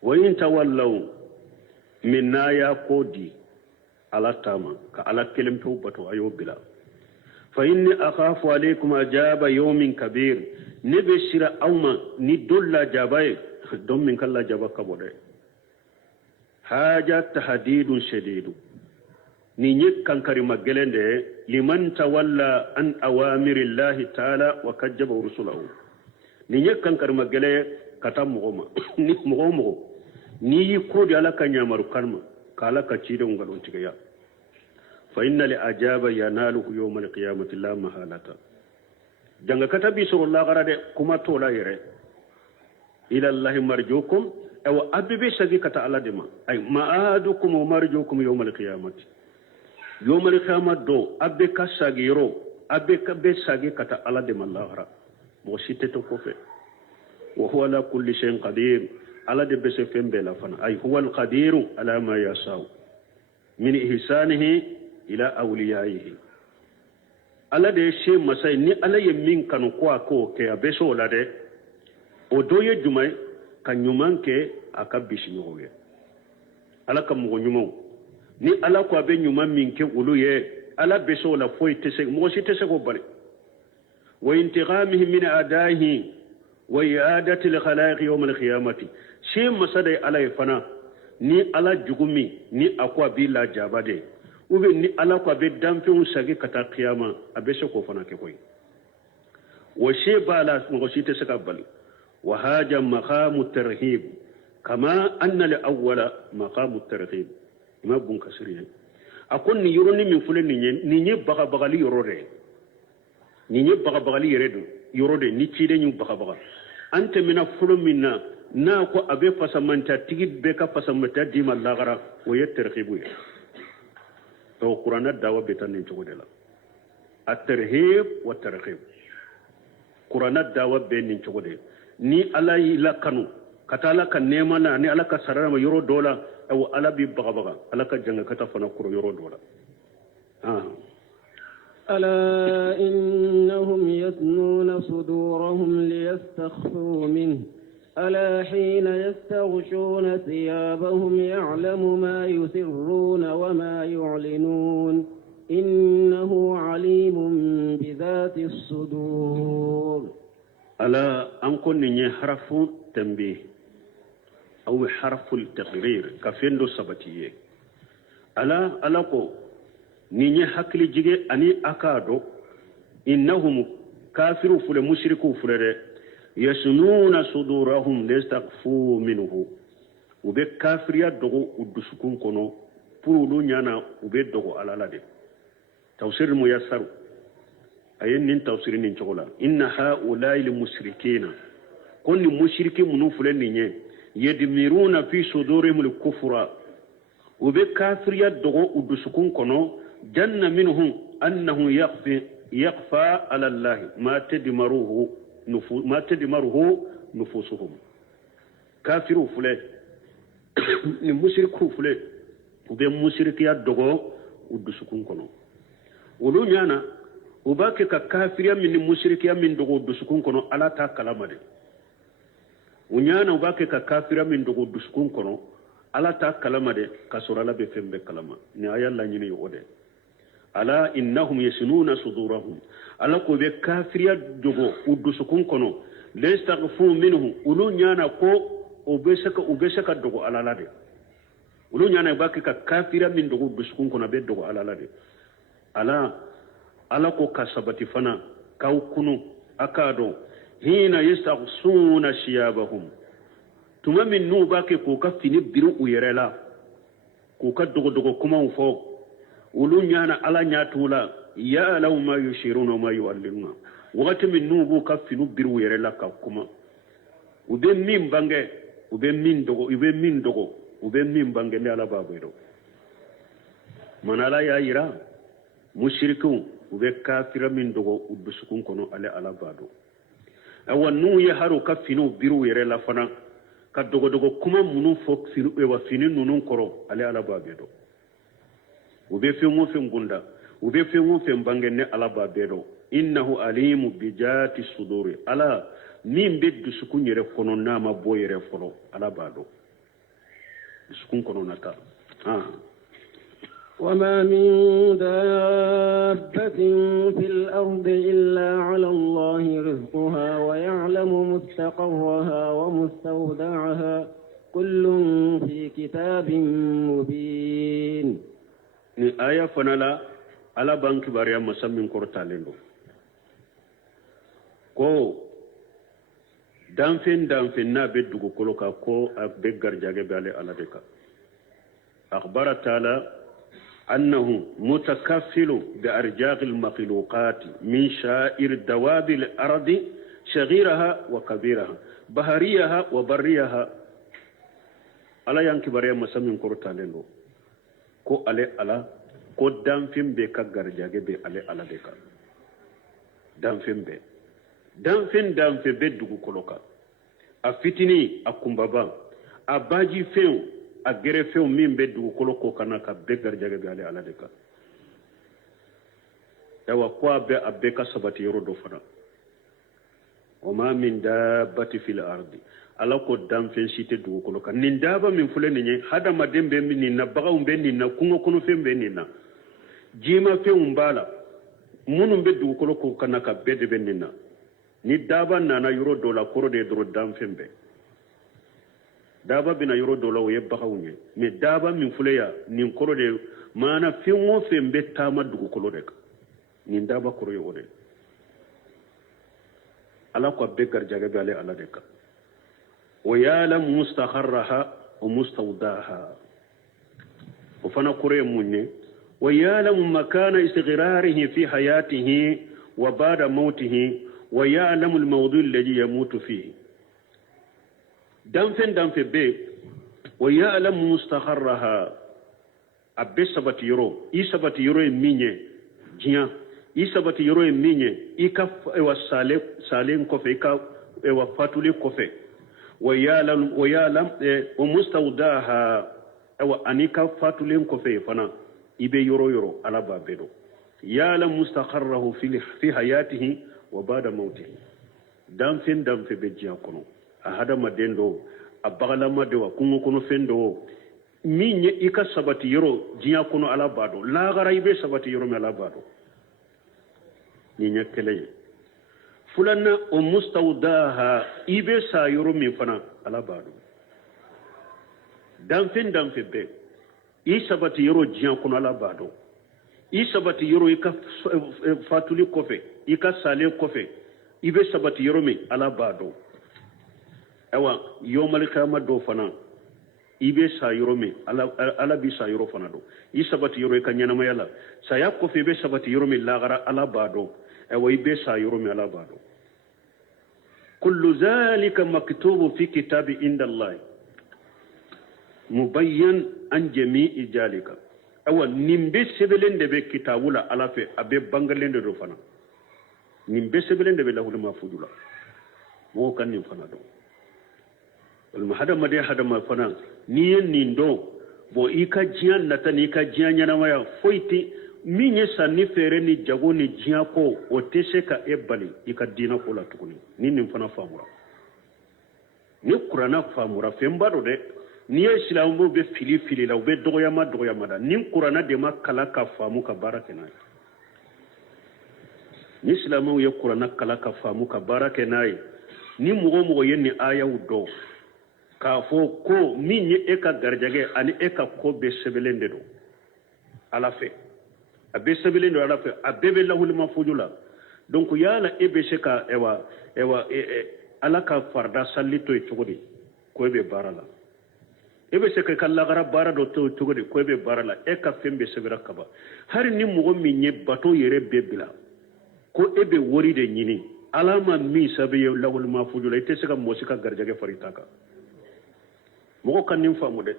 wa in tawallaw minna ya kodi ala tama ka ala kelim to bato ayo bila fa inni akhafu alaykum ajaba yawmin kabir ne be shira awma ni dolla jabaye don min kala jabaka bode haja tahdidun shadidu ni nyekkan kari magelende liman tawalla an awamirillahi ta'ala wa kajjaba rusulahu ni nyekkan kari magele kata mogoma ni mogomo ni ko di ala kanya maru karma kala ka cide ngalon tigaya fa inna li ajaba yanaluhu yawm alqiyamati la mahalata janga kata bi sallallahu alaihi kuma tola yere ila allahi marjukum aw abibi sagi kata ala dema ay ma'adukum wa marjukum yawm alqiyamati yawm alqiyamati do abbe ka sagi ro abbe ka be sagi kata ala dema lahara mo site to ko fe wa huwa ala kulli shay'in qadir ala de bese fembe la fana ay huwa alqadiru ala ma yasau min ihsanihi ila awliyaihi ala de she masai ni ala ye min kanu ko ke abeso la de o doye jumai kan nyuman ke aka bishi nyowe ala kam mo nyumo ni ala ko abe nyuman min ke ulu ye ala beso la foi tese mo si tese ko bari wa intiqamihi min adahi wa iadati al khalaiq yawm al qiyamati shi masada ala fana ni ala jugumi ni akwa bi la jabade ube ni ala ko abe damfin sagi kata qiyama abe se ko fana ke koy wa she bala mo si tese ka bali وهذا مقام الترهيب كما أن الأول مقام الترهيب ما بون كسرين أكون يروني من فلان نيني بغا بغالي يروري نيني بغا بغالي يروري نيتشيدي نيو بغا بغا أنت من فلان منا ناكو أبي فسمانتا تيجي بكا فسمانتا ديما لاغرا ويترهيبوي تو قرآن الدعوة بيتان نينجو ديلا الترهيب والترهيب قرآن الدعوة بين نينجو ديلا ni ala yi la kanu kata ala ka nema na ni ala ka sarara ma yoro dola aw ala bi baga baga ala ka janga kata fana kuro yoro dola ألا إنهم يثنون صدورهم ليستخفوا منه ألا حين يستغشون ثيابهم يعلم ما يسرون وما يعلنون إنه عليم بذات الصدور ألا أنكن ني حرف تنبيه أو حرف التقرير كفندو سبتيه ألا كو ني حكلي جيجي أني أكادو إنهم كافروا فل مشركوا فل يسنون صدورهم ليستخفوا منه وبكافر يدغو ودسكون كونو بولو نيانا وبدغو على لدي توسير ميسر ayen nin tafsir nin chogola inna haula lil mushrikeena konni mushriki munu fulen ninye yadmiruna fi sudurihim al kufra wa bi kafir dogo udusukun kono janna minhum annahu yakhfa ala allah ma tadmaruhu nufusuhum kafiru fule ni mushriku fule ube mushriki dogo udusukun kono wolu nyana ubake ka kafiriya min mushrikiya min dogo dusukun kono ala ta kalama de unyana ubake ka kafiriya min dogo dusukun kono ala ta kalama de kasura la be fembe kalama ni ayalla nyini yode ala innahum yasununa sudurahum ala ko be kafiriya dogo udusukun kono liyastaghfu minhu ulu nyana ko ubesaka dogo ala lade ulu nyana baki ka kafira min dogo udusukun kono be dogo ala lade ala ko kasabati fana kaw kunu akado hina yastaghsuna shiyabahum tuma min nu baki ko ka fini biru uyerela ko ka dogo kuma fo ulu nyana ala nyatula ya law ma yushiruna ma yu'allimuna wakati min nubu ka finu biru yerela ka kuma ube min bange ube min dogo ube min bange ne ala babu do manala ya ira mushrikun ube kafira min dogo ubusukun kono ale ala bado awan nu ya haru ka finu biru yerela fana ka dogo kuma munu fo finu e wa finu nunun koro ale ala babu do ube fe mo fe ngunda ube fe mo fe bange ne ala babu do innahu alimu bijati suduri ala min be dusukun yere kono nama bo yere folo ala bado dusukun kono nata وما من دابة في الأرض إلا على الله رزقها ويعلم مستقرها ومستودعها كل في كتاب مبين آية فنلا على بانك باريا مسمين كورتالينو ko danfen na be dugu kolo ka ko be garjage be ale ala de ka akhbara taala annahu mutakaffilu bi arjaq al makhluqat min sha'ir dawab al ard shaghiraha wa kabiraha bahariyaha wa barriyaha ala yanki bare masamin kortalendo ko ale ala ko danfen be ka garjage be ale ala de ka danfen be dugu koloka a fitini a kumbaba a baji few a gere few min be dugu koloko kana ka be garjaga be ale ala de ka yawa ko a be ka sabati yoro do fana o ma min dabbati fil ardi ala ko danfen site dugu koloka nin daba min fulani nye hada madembe min na bagaw be nin na kungo kono fembe nin na jima few mbala munum be dugu koloko kana ka be de be nin na ni daba nana yoro dola koro de dro dam fembe daba bina yoro dola ye bagawunye me daba min fuleya nin koro de mana finwo fembe tama dugu kolo de ni daba koro yo de ala ko be garjaga be ale ala de ka wa ya'lam mustakharraha wa mustawdaha o fana koro munne wa ya'lam makana istighrarihi fi hayatihi wa ba'da mautihi ويعلم الموضوع الذي يموت فيه دانفن بي ويعلم مستقرها أبي سبت يرو إي سبت يرو ميني جيا إي سبت يرو ميني إيكا سالين كوفي إيكا فاتولي كوفي ويعلم ومستودعها أنيكا فاتولي كوفي فنا إبي يرو على بابدو يعلم مستقره في حياته وبعد موته دامفين بجيا كونو أهدا مدندو أبغلا مدوا كونو فندو مين إيكا سبت يرو جيا كونو على بادو لا غرايبه سبت يرو على بادو نينيا كلي فلان ومستودعها إيبه سا يرو من فنا على بادو دامفين بي إي سبت يرو جيا كونو على بادو إي سبت يرو إيكا فاتولي كوفي ika sale kofe ibe sabati yoromi ala bado ewa yomal kama do fana ibe sa yoromi ala bi sa yoro fana do i sabati yoro ka nyana mayala saya kofe ibe sabati yoromi lagara ala bado ewa ibe sa yoromi ala bado kullu zalika maktubu fi kitabi inda Allah mubayyan an jami'i jalika ewa nimbe sebelende be kitabula ala fe abe bangalende do fana nimbe sebelende be lahul mafudula mo kan nim fana do wal mahadama de hadama fana ni yen do bo ika jian nata ni ka jian nyana maya foiti minye sanni fere ni jago ni jian ko o tese ka ebali ika dina ko la tukuni ni nim fana famura ni qur'ana famura femba do de ni ye silamu be fili fili la u be dɔgɔyama da ni kurana de ma kala ka faamu ka baara kɛ n'a ye ni silamu ye kurana kala ka faamu ka baara kɛ n'a ye ni mɔgɔ ye ni ayaw dɔn k'a fɔ ko min ye e ka garijɛgɛ ani e ka ko bɛɛ sɛbɛnlen de don ala fɛ a bɛɛ sɛbɛnlen don ala fɛ a bɛɛ bɛ lahul mahfuz la donc yala e bɛ se ka ala ka farda salli to cogo di ko e bɛ baara la e bɛ se ka lagara baara dɔ to cogo di ko e bɛ baara la e ka fɛn bɛ sɛbɛnra kaban hari ni mɔgɔ min ye bato yɛrɛ bɛɛ bila ko e bɛ wari de ɲini ala ma min sɛbɛn ye lahul mahfuz la i tɛ se ka mɔgɔ si ka garijɛgɛ fara i ta kan mɔgɔ ka nin faamu dɛ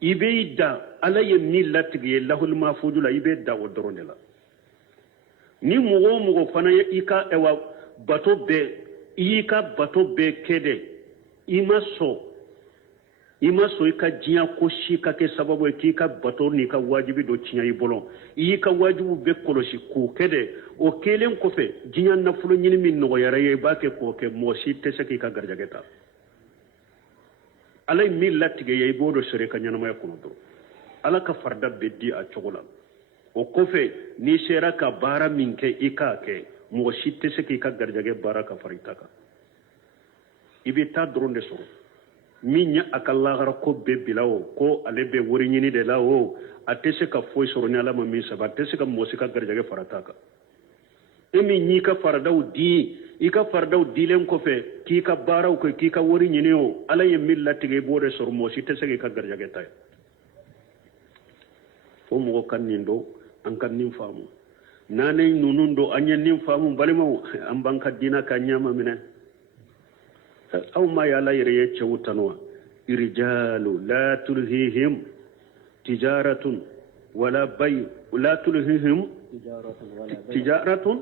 i bɛ da ala ye min latigi ye lahul mahfuz la i bɛ da o dɔrɔn de la ni mɔgɔ fana ye i ka bato bɛɛ i y'i ka bato bɛɛ kɛ dɛ i ma sɔn i ka diɲɛ ko si ka kɛ sababu ye k'i ka bato n'i ka wajibi dɔ tiɲɛ i bolo i y'i ka wajibu bɛɛ kɔlɔsi k'o kɛ dɛ o kɛlen kɔfɛ diɲɛ nafolo ɲini min nɔgɔyara ye i b'a kɛ k'o kɛ mɔgɔ si tɛ se k'i ka garijɛgɛ ta ala ye min latigɛ ye i b'o dɔ sɔrɔ i ka ɲɛnamaya kɔnɔ dɔrɔn ala ka farida bɛ di a cogo la o kɔfɛ n'i sera ka baara min kɛ i k'a kɛ mɔgɔ si tɛ se k'i ka garijɛgɛ baara ka fara i ta kan i bɛ taa dɔrɔn de sɔrɔ min ye a ka lahara ko bɛɛ bila o ko ale bɛ wari ɲini de la o a tɛ se ka foyi sɔrɔ ni ala ma min saba a tɛ se ka mɔgɔ si ka garijɛgɛ fara ta kan e min y'i ka faradaw di i ka faradaw dilen kɔfɛ k'i ka baaraw kɛ k'i ka wari ɲini o ala ye min latigɛ i b'o de sɔrɔ mɔgɔ si tɛ se k'i ka garijɛgɛ ta ye fo mɔgɔ ka nin dɔn an ka nin faamu n'an ye ninnu dɔn an ye nin faamu balimaw an b'an ka diinɛ ka ɲɛma minɛ aw ma ye ala yɛrɛ ye cɛw tanu wa irijalu la tulhihim tijaratun wala bay la tulhihim tijaratun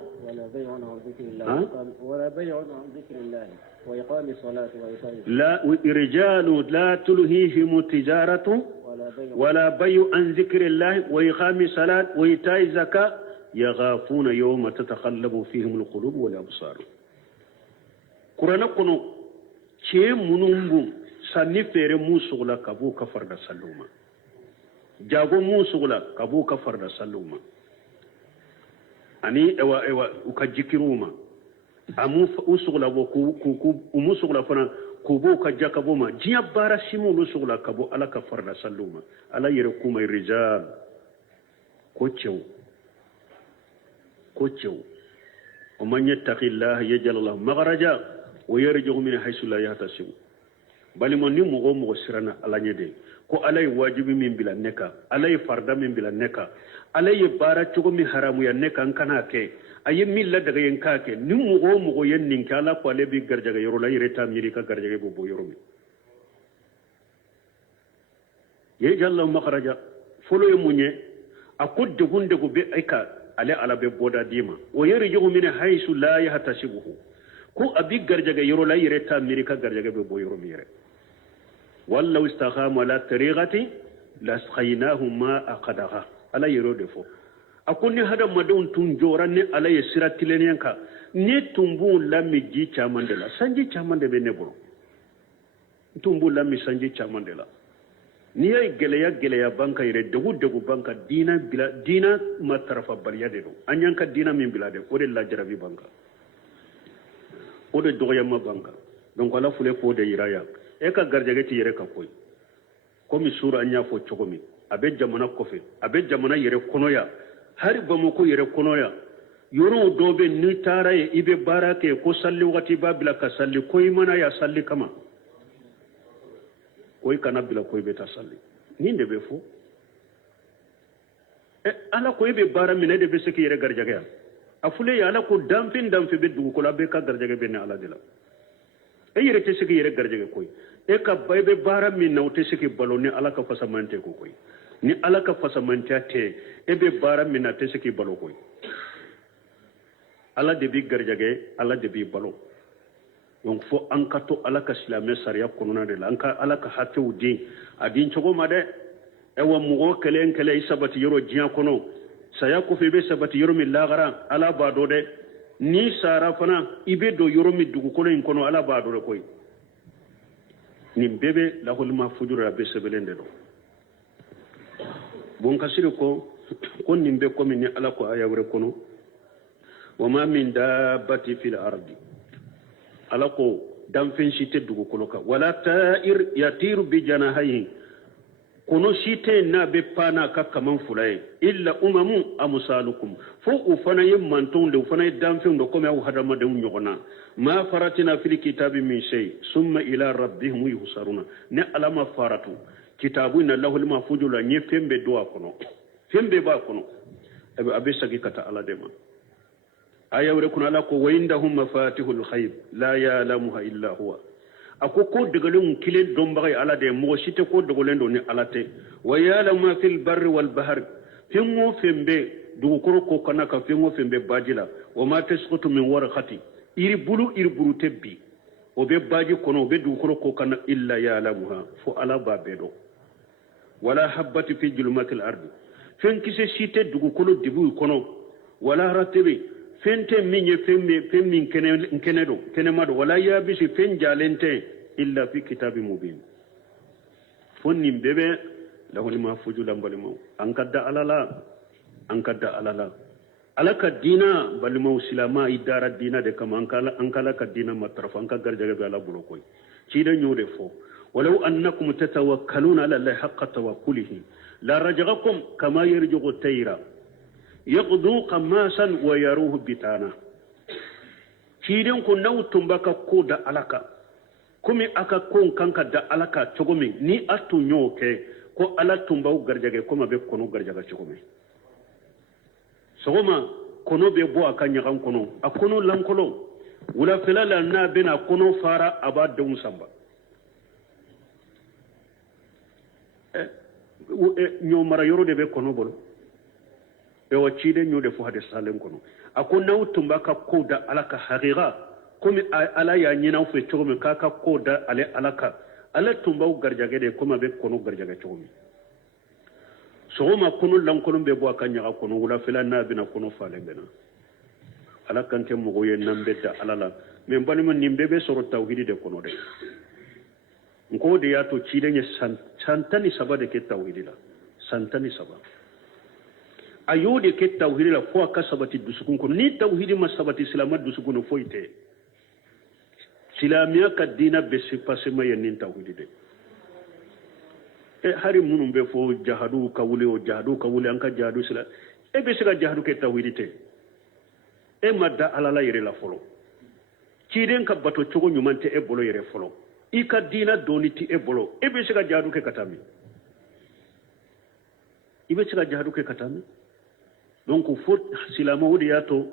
ولا بيع عن ذكر الله وإقام الصلاة وإيتاء الزكاة لا رجال لا تلهيهم تجارة ولا بيع عن ذكر الله وإقام الصلاة وإيتاء الزكاة يخافون يوم تتقلب فيهم القلوب والأبصار قرآن كنو شيء منومبو سني فير موسولا كبو كفر سلوما جاغو موسولا كبو كفر سلوما ani uka jikiruma amu usugla bo ku umusugla fana ku bo ka jakabo ma jiya bara simu usugla kabo ala ka farda salluma ala yere kuma rijal ko cew o man yattaqillah yaj'al lahu maghraja wa yarjuhu min haythu la yahtasib bali mon ni mo sirana ala nyede ko alay wajibi min bila neka alay farda min bila neka alay bara cogo mi haramu ya neka kana ke ayi milla daga yen ka ke ni mugo yen nin kala ko ale bi garjaga yoro la yireta miri ka garjaga bo yoro mi ye jalla makhraja folo ye munye akudde gunde go be ayka ale ala be boda dima o yarjuhu min haythu la yahtasibuhu ko abi garjaga yoro la yireta miri ka garjaga bo yoro mi re wallahu istaqamu ala tariqati lasqaynahum ma aqadaha ala yero defo akonni hada madon tun jora ne ala ye siratilenyanka ne tumbu lammi ji chamandela sanji chamande be nebro tumbu lammi sanji chamandela ni ay geleya banka yere degu banka dina matarafa baliya de do anyanka dina min bilade o de la jarabi banka o de doyama banka donc ala fule ko de yiraya e ka garjage ti yere ka koy komi sura anya fo chogomi abe jamana kofe abe jamana yere konoya hari bamako yere konoya yoro dobe ni tara ye ibe barake ko salli wati babila ka salli koy mana ya salli kama koy kana bila koy beta salli ni ndebe fo ala koy be bara mine de be seki yere garjage ya afule ya ala ko damfin be dugu ko la be ka garjage be ne ala dila e yere te seki yere garjage koy e ka baybe bara min na te seki baloni ala ka fasamante ko koy ni ala ka fasamante te e be bara min na te seki balo koy ala de bi garjage ala de bi balo donc fo an ka to ala ka silame sariya konona de la an ka ala ka hatew din adin chogo ma de e wa mugo kelen isabati yoro jiya kono saya ko fe be sabati yoro mi lagara ala ba do de ni sara fana ibe do yoro mi dugu kono in kono ala ba do de koy nin bebe lahul mahfujura be sebelende do bon kasiri ko nin be ko min ala ko aya wure kono wama min dabbati fil ardi ala ko damfen shite dugu kono ka wala ta'ir yatiru bi janahihi kono shite na be pana ka kaman fulaye illa umamu amsalukum fo ufana yimmanton de ufana damfen do ko me hadama de nyogona ma faratina fil kitabi min shay summa ila rabbihim yuhsaruna ne alama faratu kitabu inna lahul mahfujula nye fembe doa kono fembe ba kono abe sagi kata ala dema aya wure kuna ala ko wayndahum mafatihul ghaib la ya'lamuha illa huwa ako ko degalum kilen dombagay ala de mo shite ko dogolen do ni alate wa ya'lamu ma fil barri wal bahr fengo fembe dugu koro ko kana ka fengo fembe bajila wa ma tasqutu min warqati iri bulu tebbi o be baji kono be dugu koro ko kana illa ya'lamuha fo ala babedo wala habbati fi julmatil ardi fen kise shite dugu kolo dibu kono wala ratebe fente minye femmin kenedo kenemado wala yabisi fen jalente illa fi kitabin mubin fonni bebe lahul mahfuju lambalimo an kadda alala alaka dina balimo silama idara dina de kama an kala ka dina matrafa an ka garjaga be ala bulo koy ci da nyode fo ولو أنكم تتوكلون على الله حق توكله لا رجعكم كما يرجع الطير يغدو قماسا ويروه بتانا كيدن كن نوتم بكا كودا alaka kumi aka kon kanka da alaka chogomi ni atu nyoke ko ala tumba garjage ko mabe kono garjaga chogomi sogoma kono be bo aka nyagan kono akono lankolo wala filala na bena kono fara abada musamba ñomara yoro de be kono bol e o ciide ñode fo hade salen kono ako nawtumba ka koda alaka haqiqa komi ala ya ñinaw fe cogomi ka koda ale alaka ala tumbaw garjage de koma be kono garjage cogomi sogoma kono lankono be bo aka ñaga kono wula fela nabina kono falengena ala kante mogo ye nambedda alala mais banima nimbe be soro tawhidi de kono de nko de ya to ciide nye santani saba de ke tawhidi la santani saba ayo de ke tawhidi la fo aka sabati dusukun ko ni tawhidi ma sabati silama dusukun fo ite silamiya ka dina be se passe ma yen tawhidi de e hari munum be fo jahadu kawule o jahadu kawule anka jahadu sila e be se ka jahadu ke tawhidi te e madda alala yere la folo ciiden ka bato cogo nyumante e bolo yere folo ika dina doniti e bolo ebe sega jadu ke katami ibe sega jadu ke katami donc faut silama wodi yato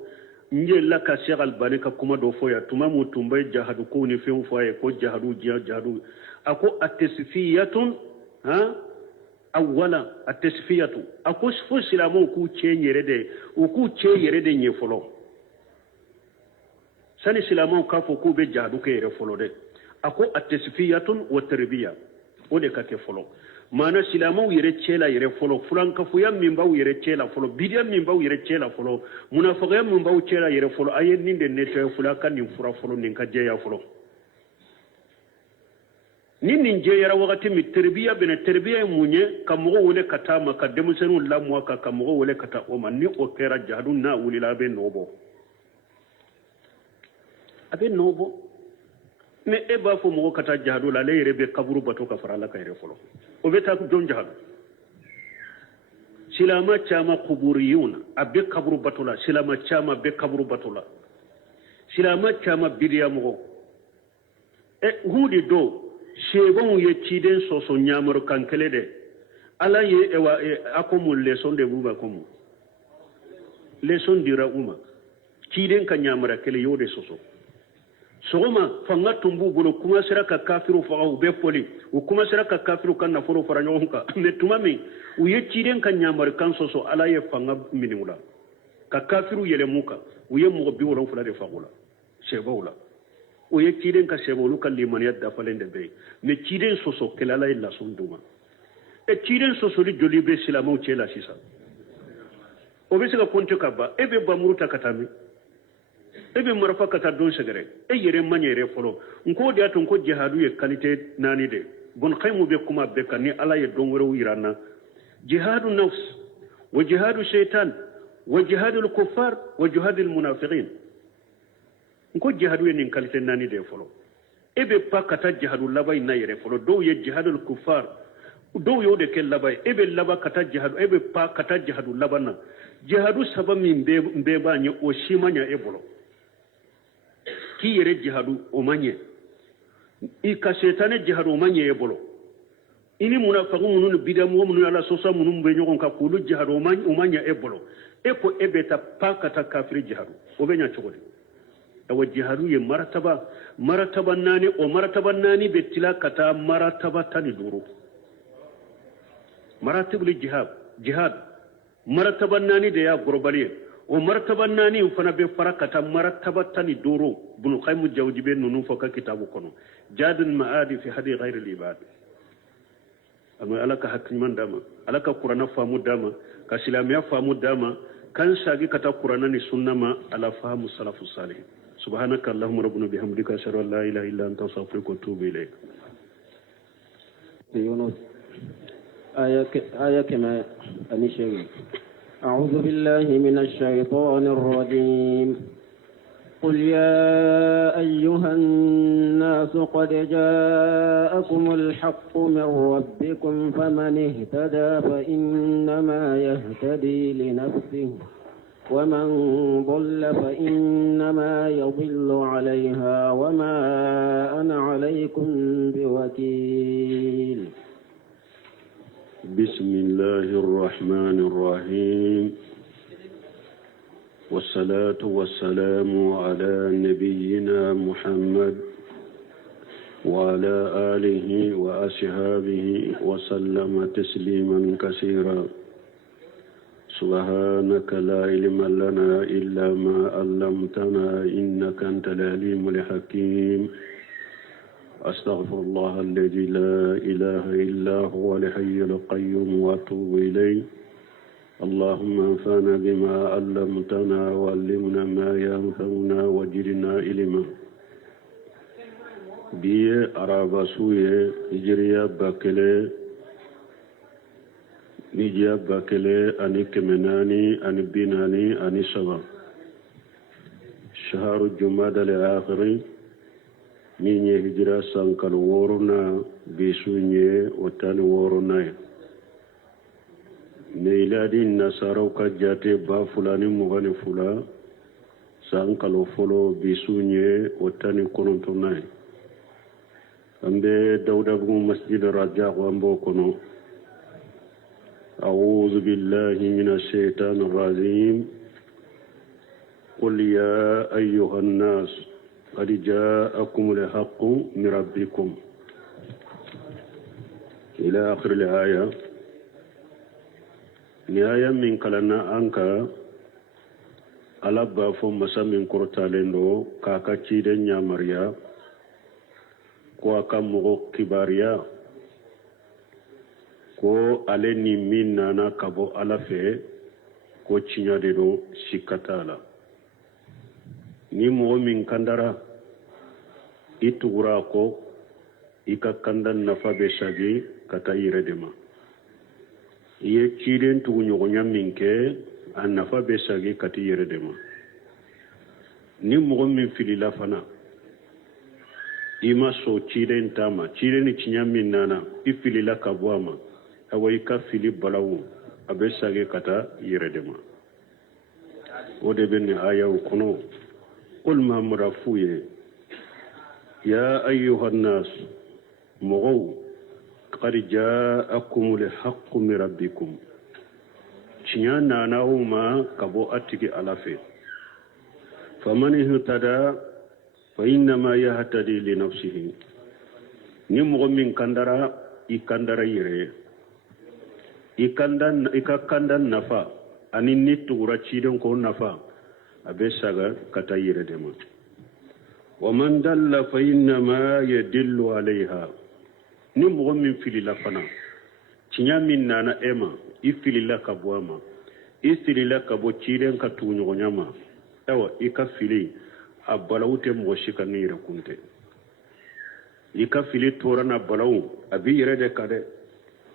nje la ka Sheikh Albani ka kuma do foya tuma mu tumbay jahadu ko ni fen foya ko jahadu jahadu ako at-tasfiyatun ha awwala at-tasfiyatu ako fo silama ku chenyere de ku cheyere de nye folo sani silama ka fo ku be jahadu ke re folo de ako at-tasfiyatun wa tarbiya ode kake folo mana silamaw yere chela yere folo fulan ka fuyam min baw yere chela folo bidiyam min baw yere chela folo munafiqam min baw chela yere folo ayen ninde neto fula kan nin fura folo nin ka jeya folo nin jeya wakati mi tarbiya bene tarbiya munye kamugo wole katama ka demusenu lamwa ka kamugo wole kata o man ni o kera jadun na wulila be nobo abe nobo mais e ba fo mo kata jahadu la leere be kaburu bato ka fara la kayre folo o be ta don jahadu silama chama quburiyuna abe kaburu bato la silama chama be kaburu bato la silama chama bidiya mo e hudi do shebon ye ciden soso nyamaro kankele de ala ye ewa akomul leson de buba komu leson dira uma ciden ka nyamara kele yode soso sogoma fanga tumbu bolo kuma sera ka kafiru faga u be poli u kuma sera ka kafiru kan na foro fara nyonka me tumami u ye ciren kan nyamar kan soso ala ye fanga minula ka kafiru yele muka u ye mo bi wala fula de fagula shebawla u ye ciren ka shebawlu kan limaniyat da falende be me ciren soso kelala illa sunduma e ciren soso li joli be silama u cela sisa o be se ka konte ka ba e be ba muruta katami ebe marfa kata don segere e yere manyere folo nko dia to nko jihadu ye qualité nani de bon khaymu be kuma be kan ni ala ye don woro wirana jihadu nafs wa jihadu shaytan wa jihadu al-kuffar wa jihadu al-munafiqin nko jihadu ye nin qualité nani de folo ebe pa kata jihadu labai na yere folo do ye jihadu al-kuffar do yo de ke labai ebe laba kata jihadu ebe pa kata jihadu labana jihadu sabami mbe ba nye o shimanya ebolo ki yere jihadu o manye I ka shetane jihadu o manye ebolo ini munafiqun munun bidamu munun ala sosa munun be nyogon ka kulu jihadu o manye ebolo eko ebe ta pa kata kafiri jihadu o be nya chogodi awa jihadu ye marataba nani o marataba nani be tila kata marataba tani duru maratibul jihad martaban nani da ya gurbaliye o martaban nani fana be farakata martabatani doro bunu khaymu jawjibe nunu foka kitabu kono jadul maadi fi hadi ghayr al ibad amma alaka hakiman dama alaka qur'ana famu dama ka silamiya famu dama kan sagi kata qur'ana ni sunnama ala fahamu salafus salih subhanaka allahumma rabbuna bihamdika ashhadu an la ilaha illa anta astaghfiruka wa atubu ilayk Yunus آية كما أنشأ أعوذ بالله من الشيطان الرجيم قل يا أيها الناس قد جاءكم الحق من ربكم فمن اهتدى فإنما يهتدي لنفسه ومن ضل فإنما يضل عليها وما أنا عليكم بوكيل بسم الله الرحمن الرحيم والصلاة والسلام على نبينا محمد وعلى آله وأصحابه وسلم تسليما كثيرا سبحانك لا علم لنا إلا ما علمتنا إنك أنت العليم الحكيم أستغفر الله الذي لا إله إلا هو الحي القيوم وأتوب إليه اللهم انفعنا بما علمتنا وعلمنا ما ينفعنا وزدنا علما بي عرب سوية هجرية باكلة نيجيا باكلة أني كمناني أني بيناني أني سبا شهر الجمادى الآخر ni hijira sankal worona bisunye otani worona miladi nasaraw ka jate ba fulani mugani fula sankal folo bisunye otani konontona ambe dawda bu masjid raja wambo kono a'udhu billahi minash shaitanir rajim qul ya ayyuhan nas قد جاءكم الحق من ربكم إلى آخر الآية نهاية من كلنا أنك ألبا فمسا من كورتالينو كاكا تشيدن يا مريا كواكا مغو كباريا كو أليني من نانا كابو ألافي كو تشينيا دينو شكتالا ni mo min kandara itugura ko ika kandan nafa be sagi kata yire dema iye ciiden tugu nyogonya min ke an nafa be sagi kata yire dema ni mo min filila fana ima so ciiden tama ciiden cinya min nana ifilila kabwama awai ka fili balawu abe sagi kata yire dema ode ben aya kono قل ما مرفوية يا أيها الناس مغو قد جاءكم الحق من ربكم شيانا ناوما كبو أتكي ألافي فمن اهتدى فإنما يهتدي لنفسه نمغ من كندرا إكندرا يري إكندن نفا أني نتورا تشيدن كون نفا abesaga kata yire dema wa man dalla fa inna ma yadillu alaiha ni mo min filila fana cinya min nana ema ifilila kabwama istilila kabo ciren ka tunyo nyama ewa ika fili a balawu tɛ mɔgɔ si ka ne yɛrɛ kun tɛ i ka fili tora na balawu a b'i yɛrɛ de ka dɛ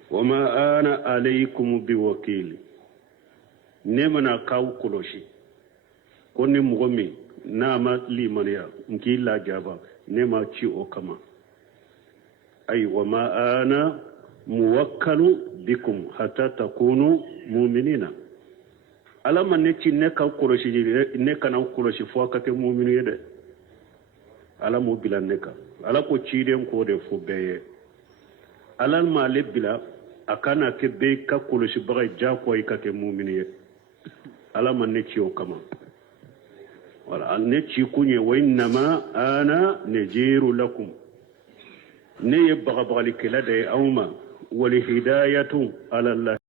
wama ana alaykum biwakil ne mana k'aw kɔlɔsi ko ni mɔgɔ min n'a ma limaniya n k'i lajaba ne ma ci o kama ay wama ana muwakkalu bikum hatta takunu mu'minina ala ma ne ci ne ka kɔlɔsi ne kana kɔlɔsi fo ka kɛ mu'minu ye dɛ ala m'o bila ne kan ala ko ciden ko de fo bɛɛ ye ala m'ale bila a kana kɛ bɛɛ ka kɔlɔsibaga jako i ka kɛ mu'minu ye ala ma ne ci o kama wala ne ci kun ye wa innama ana najiru lakum ne ye bagabagali kɛla de ye aw ma wal hidayatu ala Allah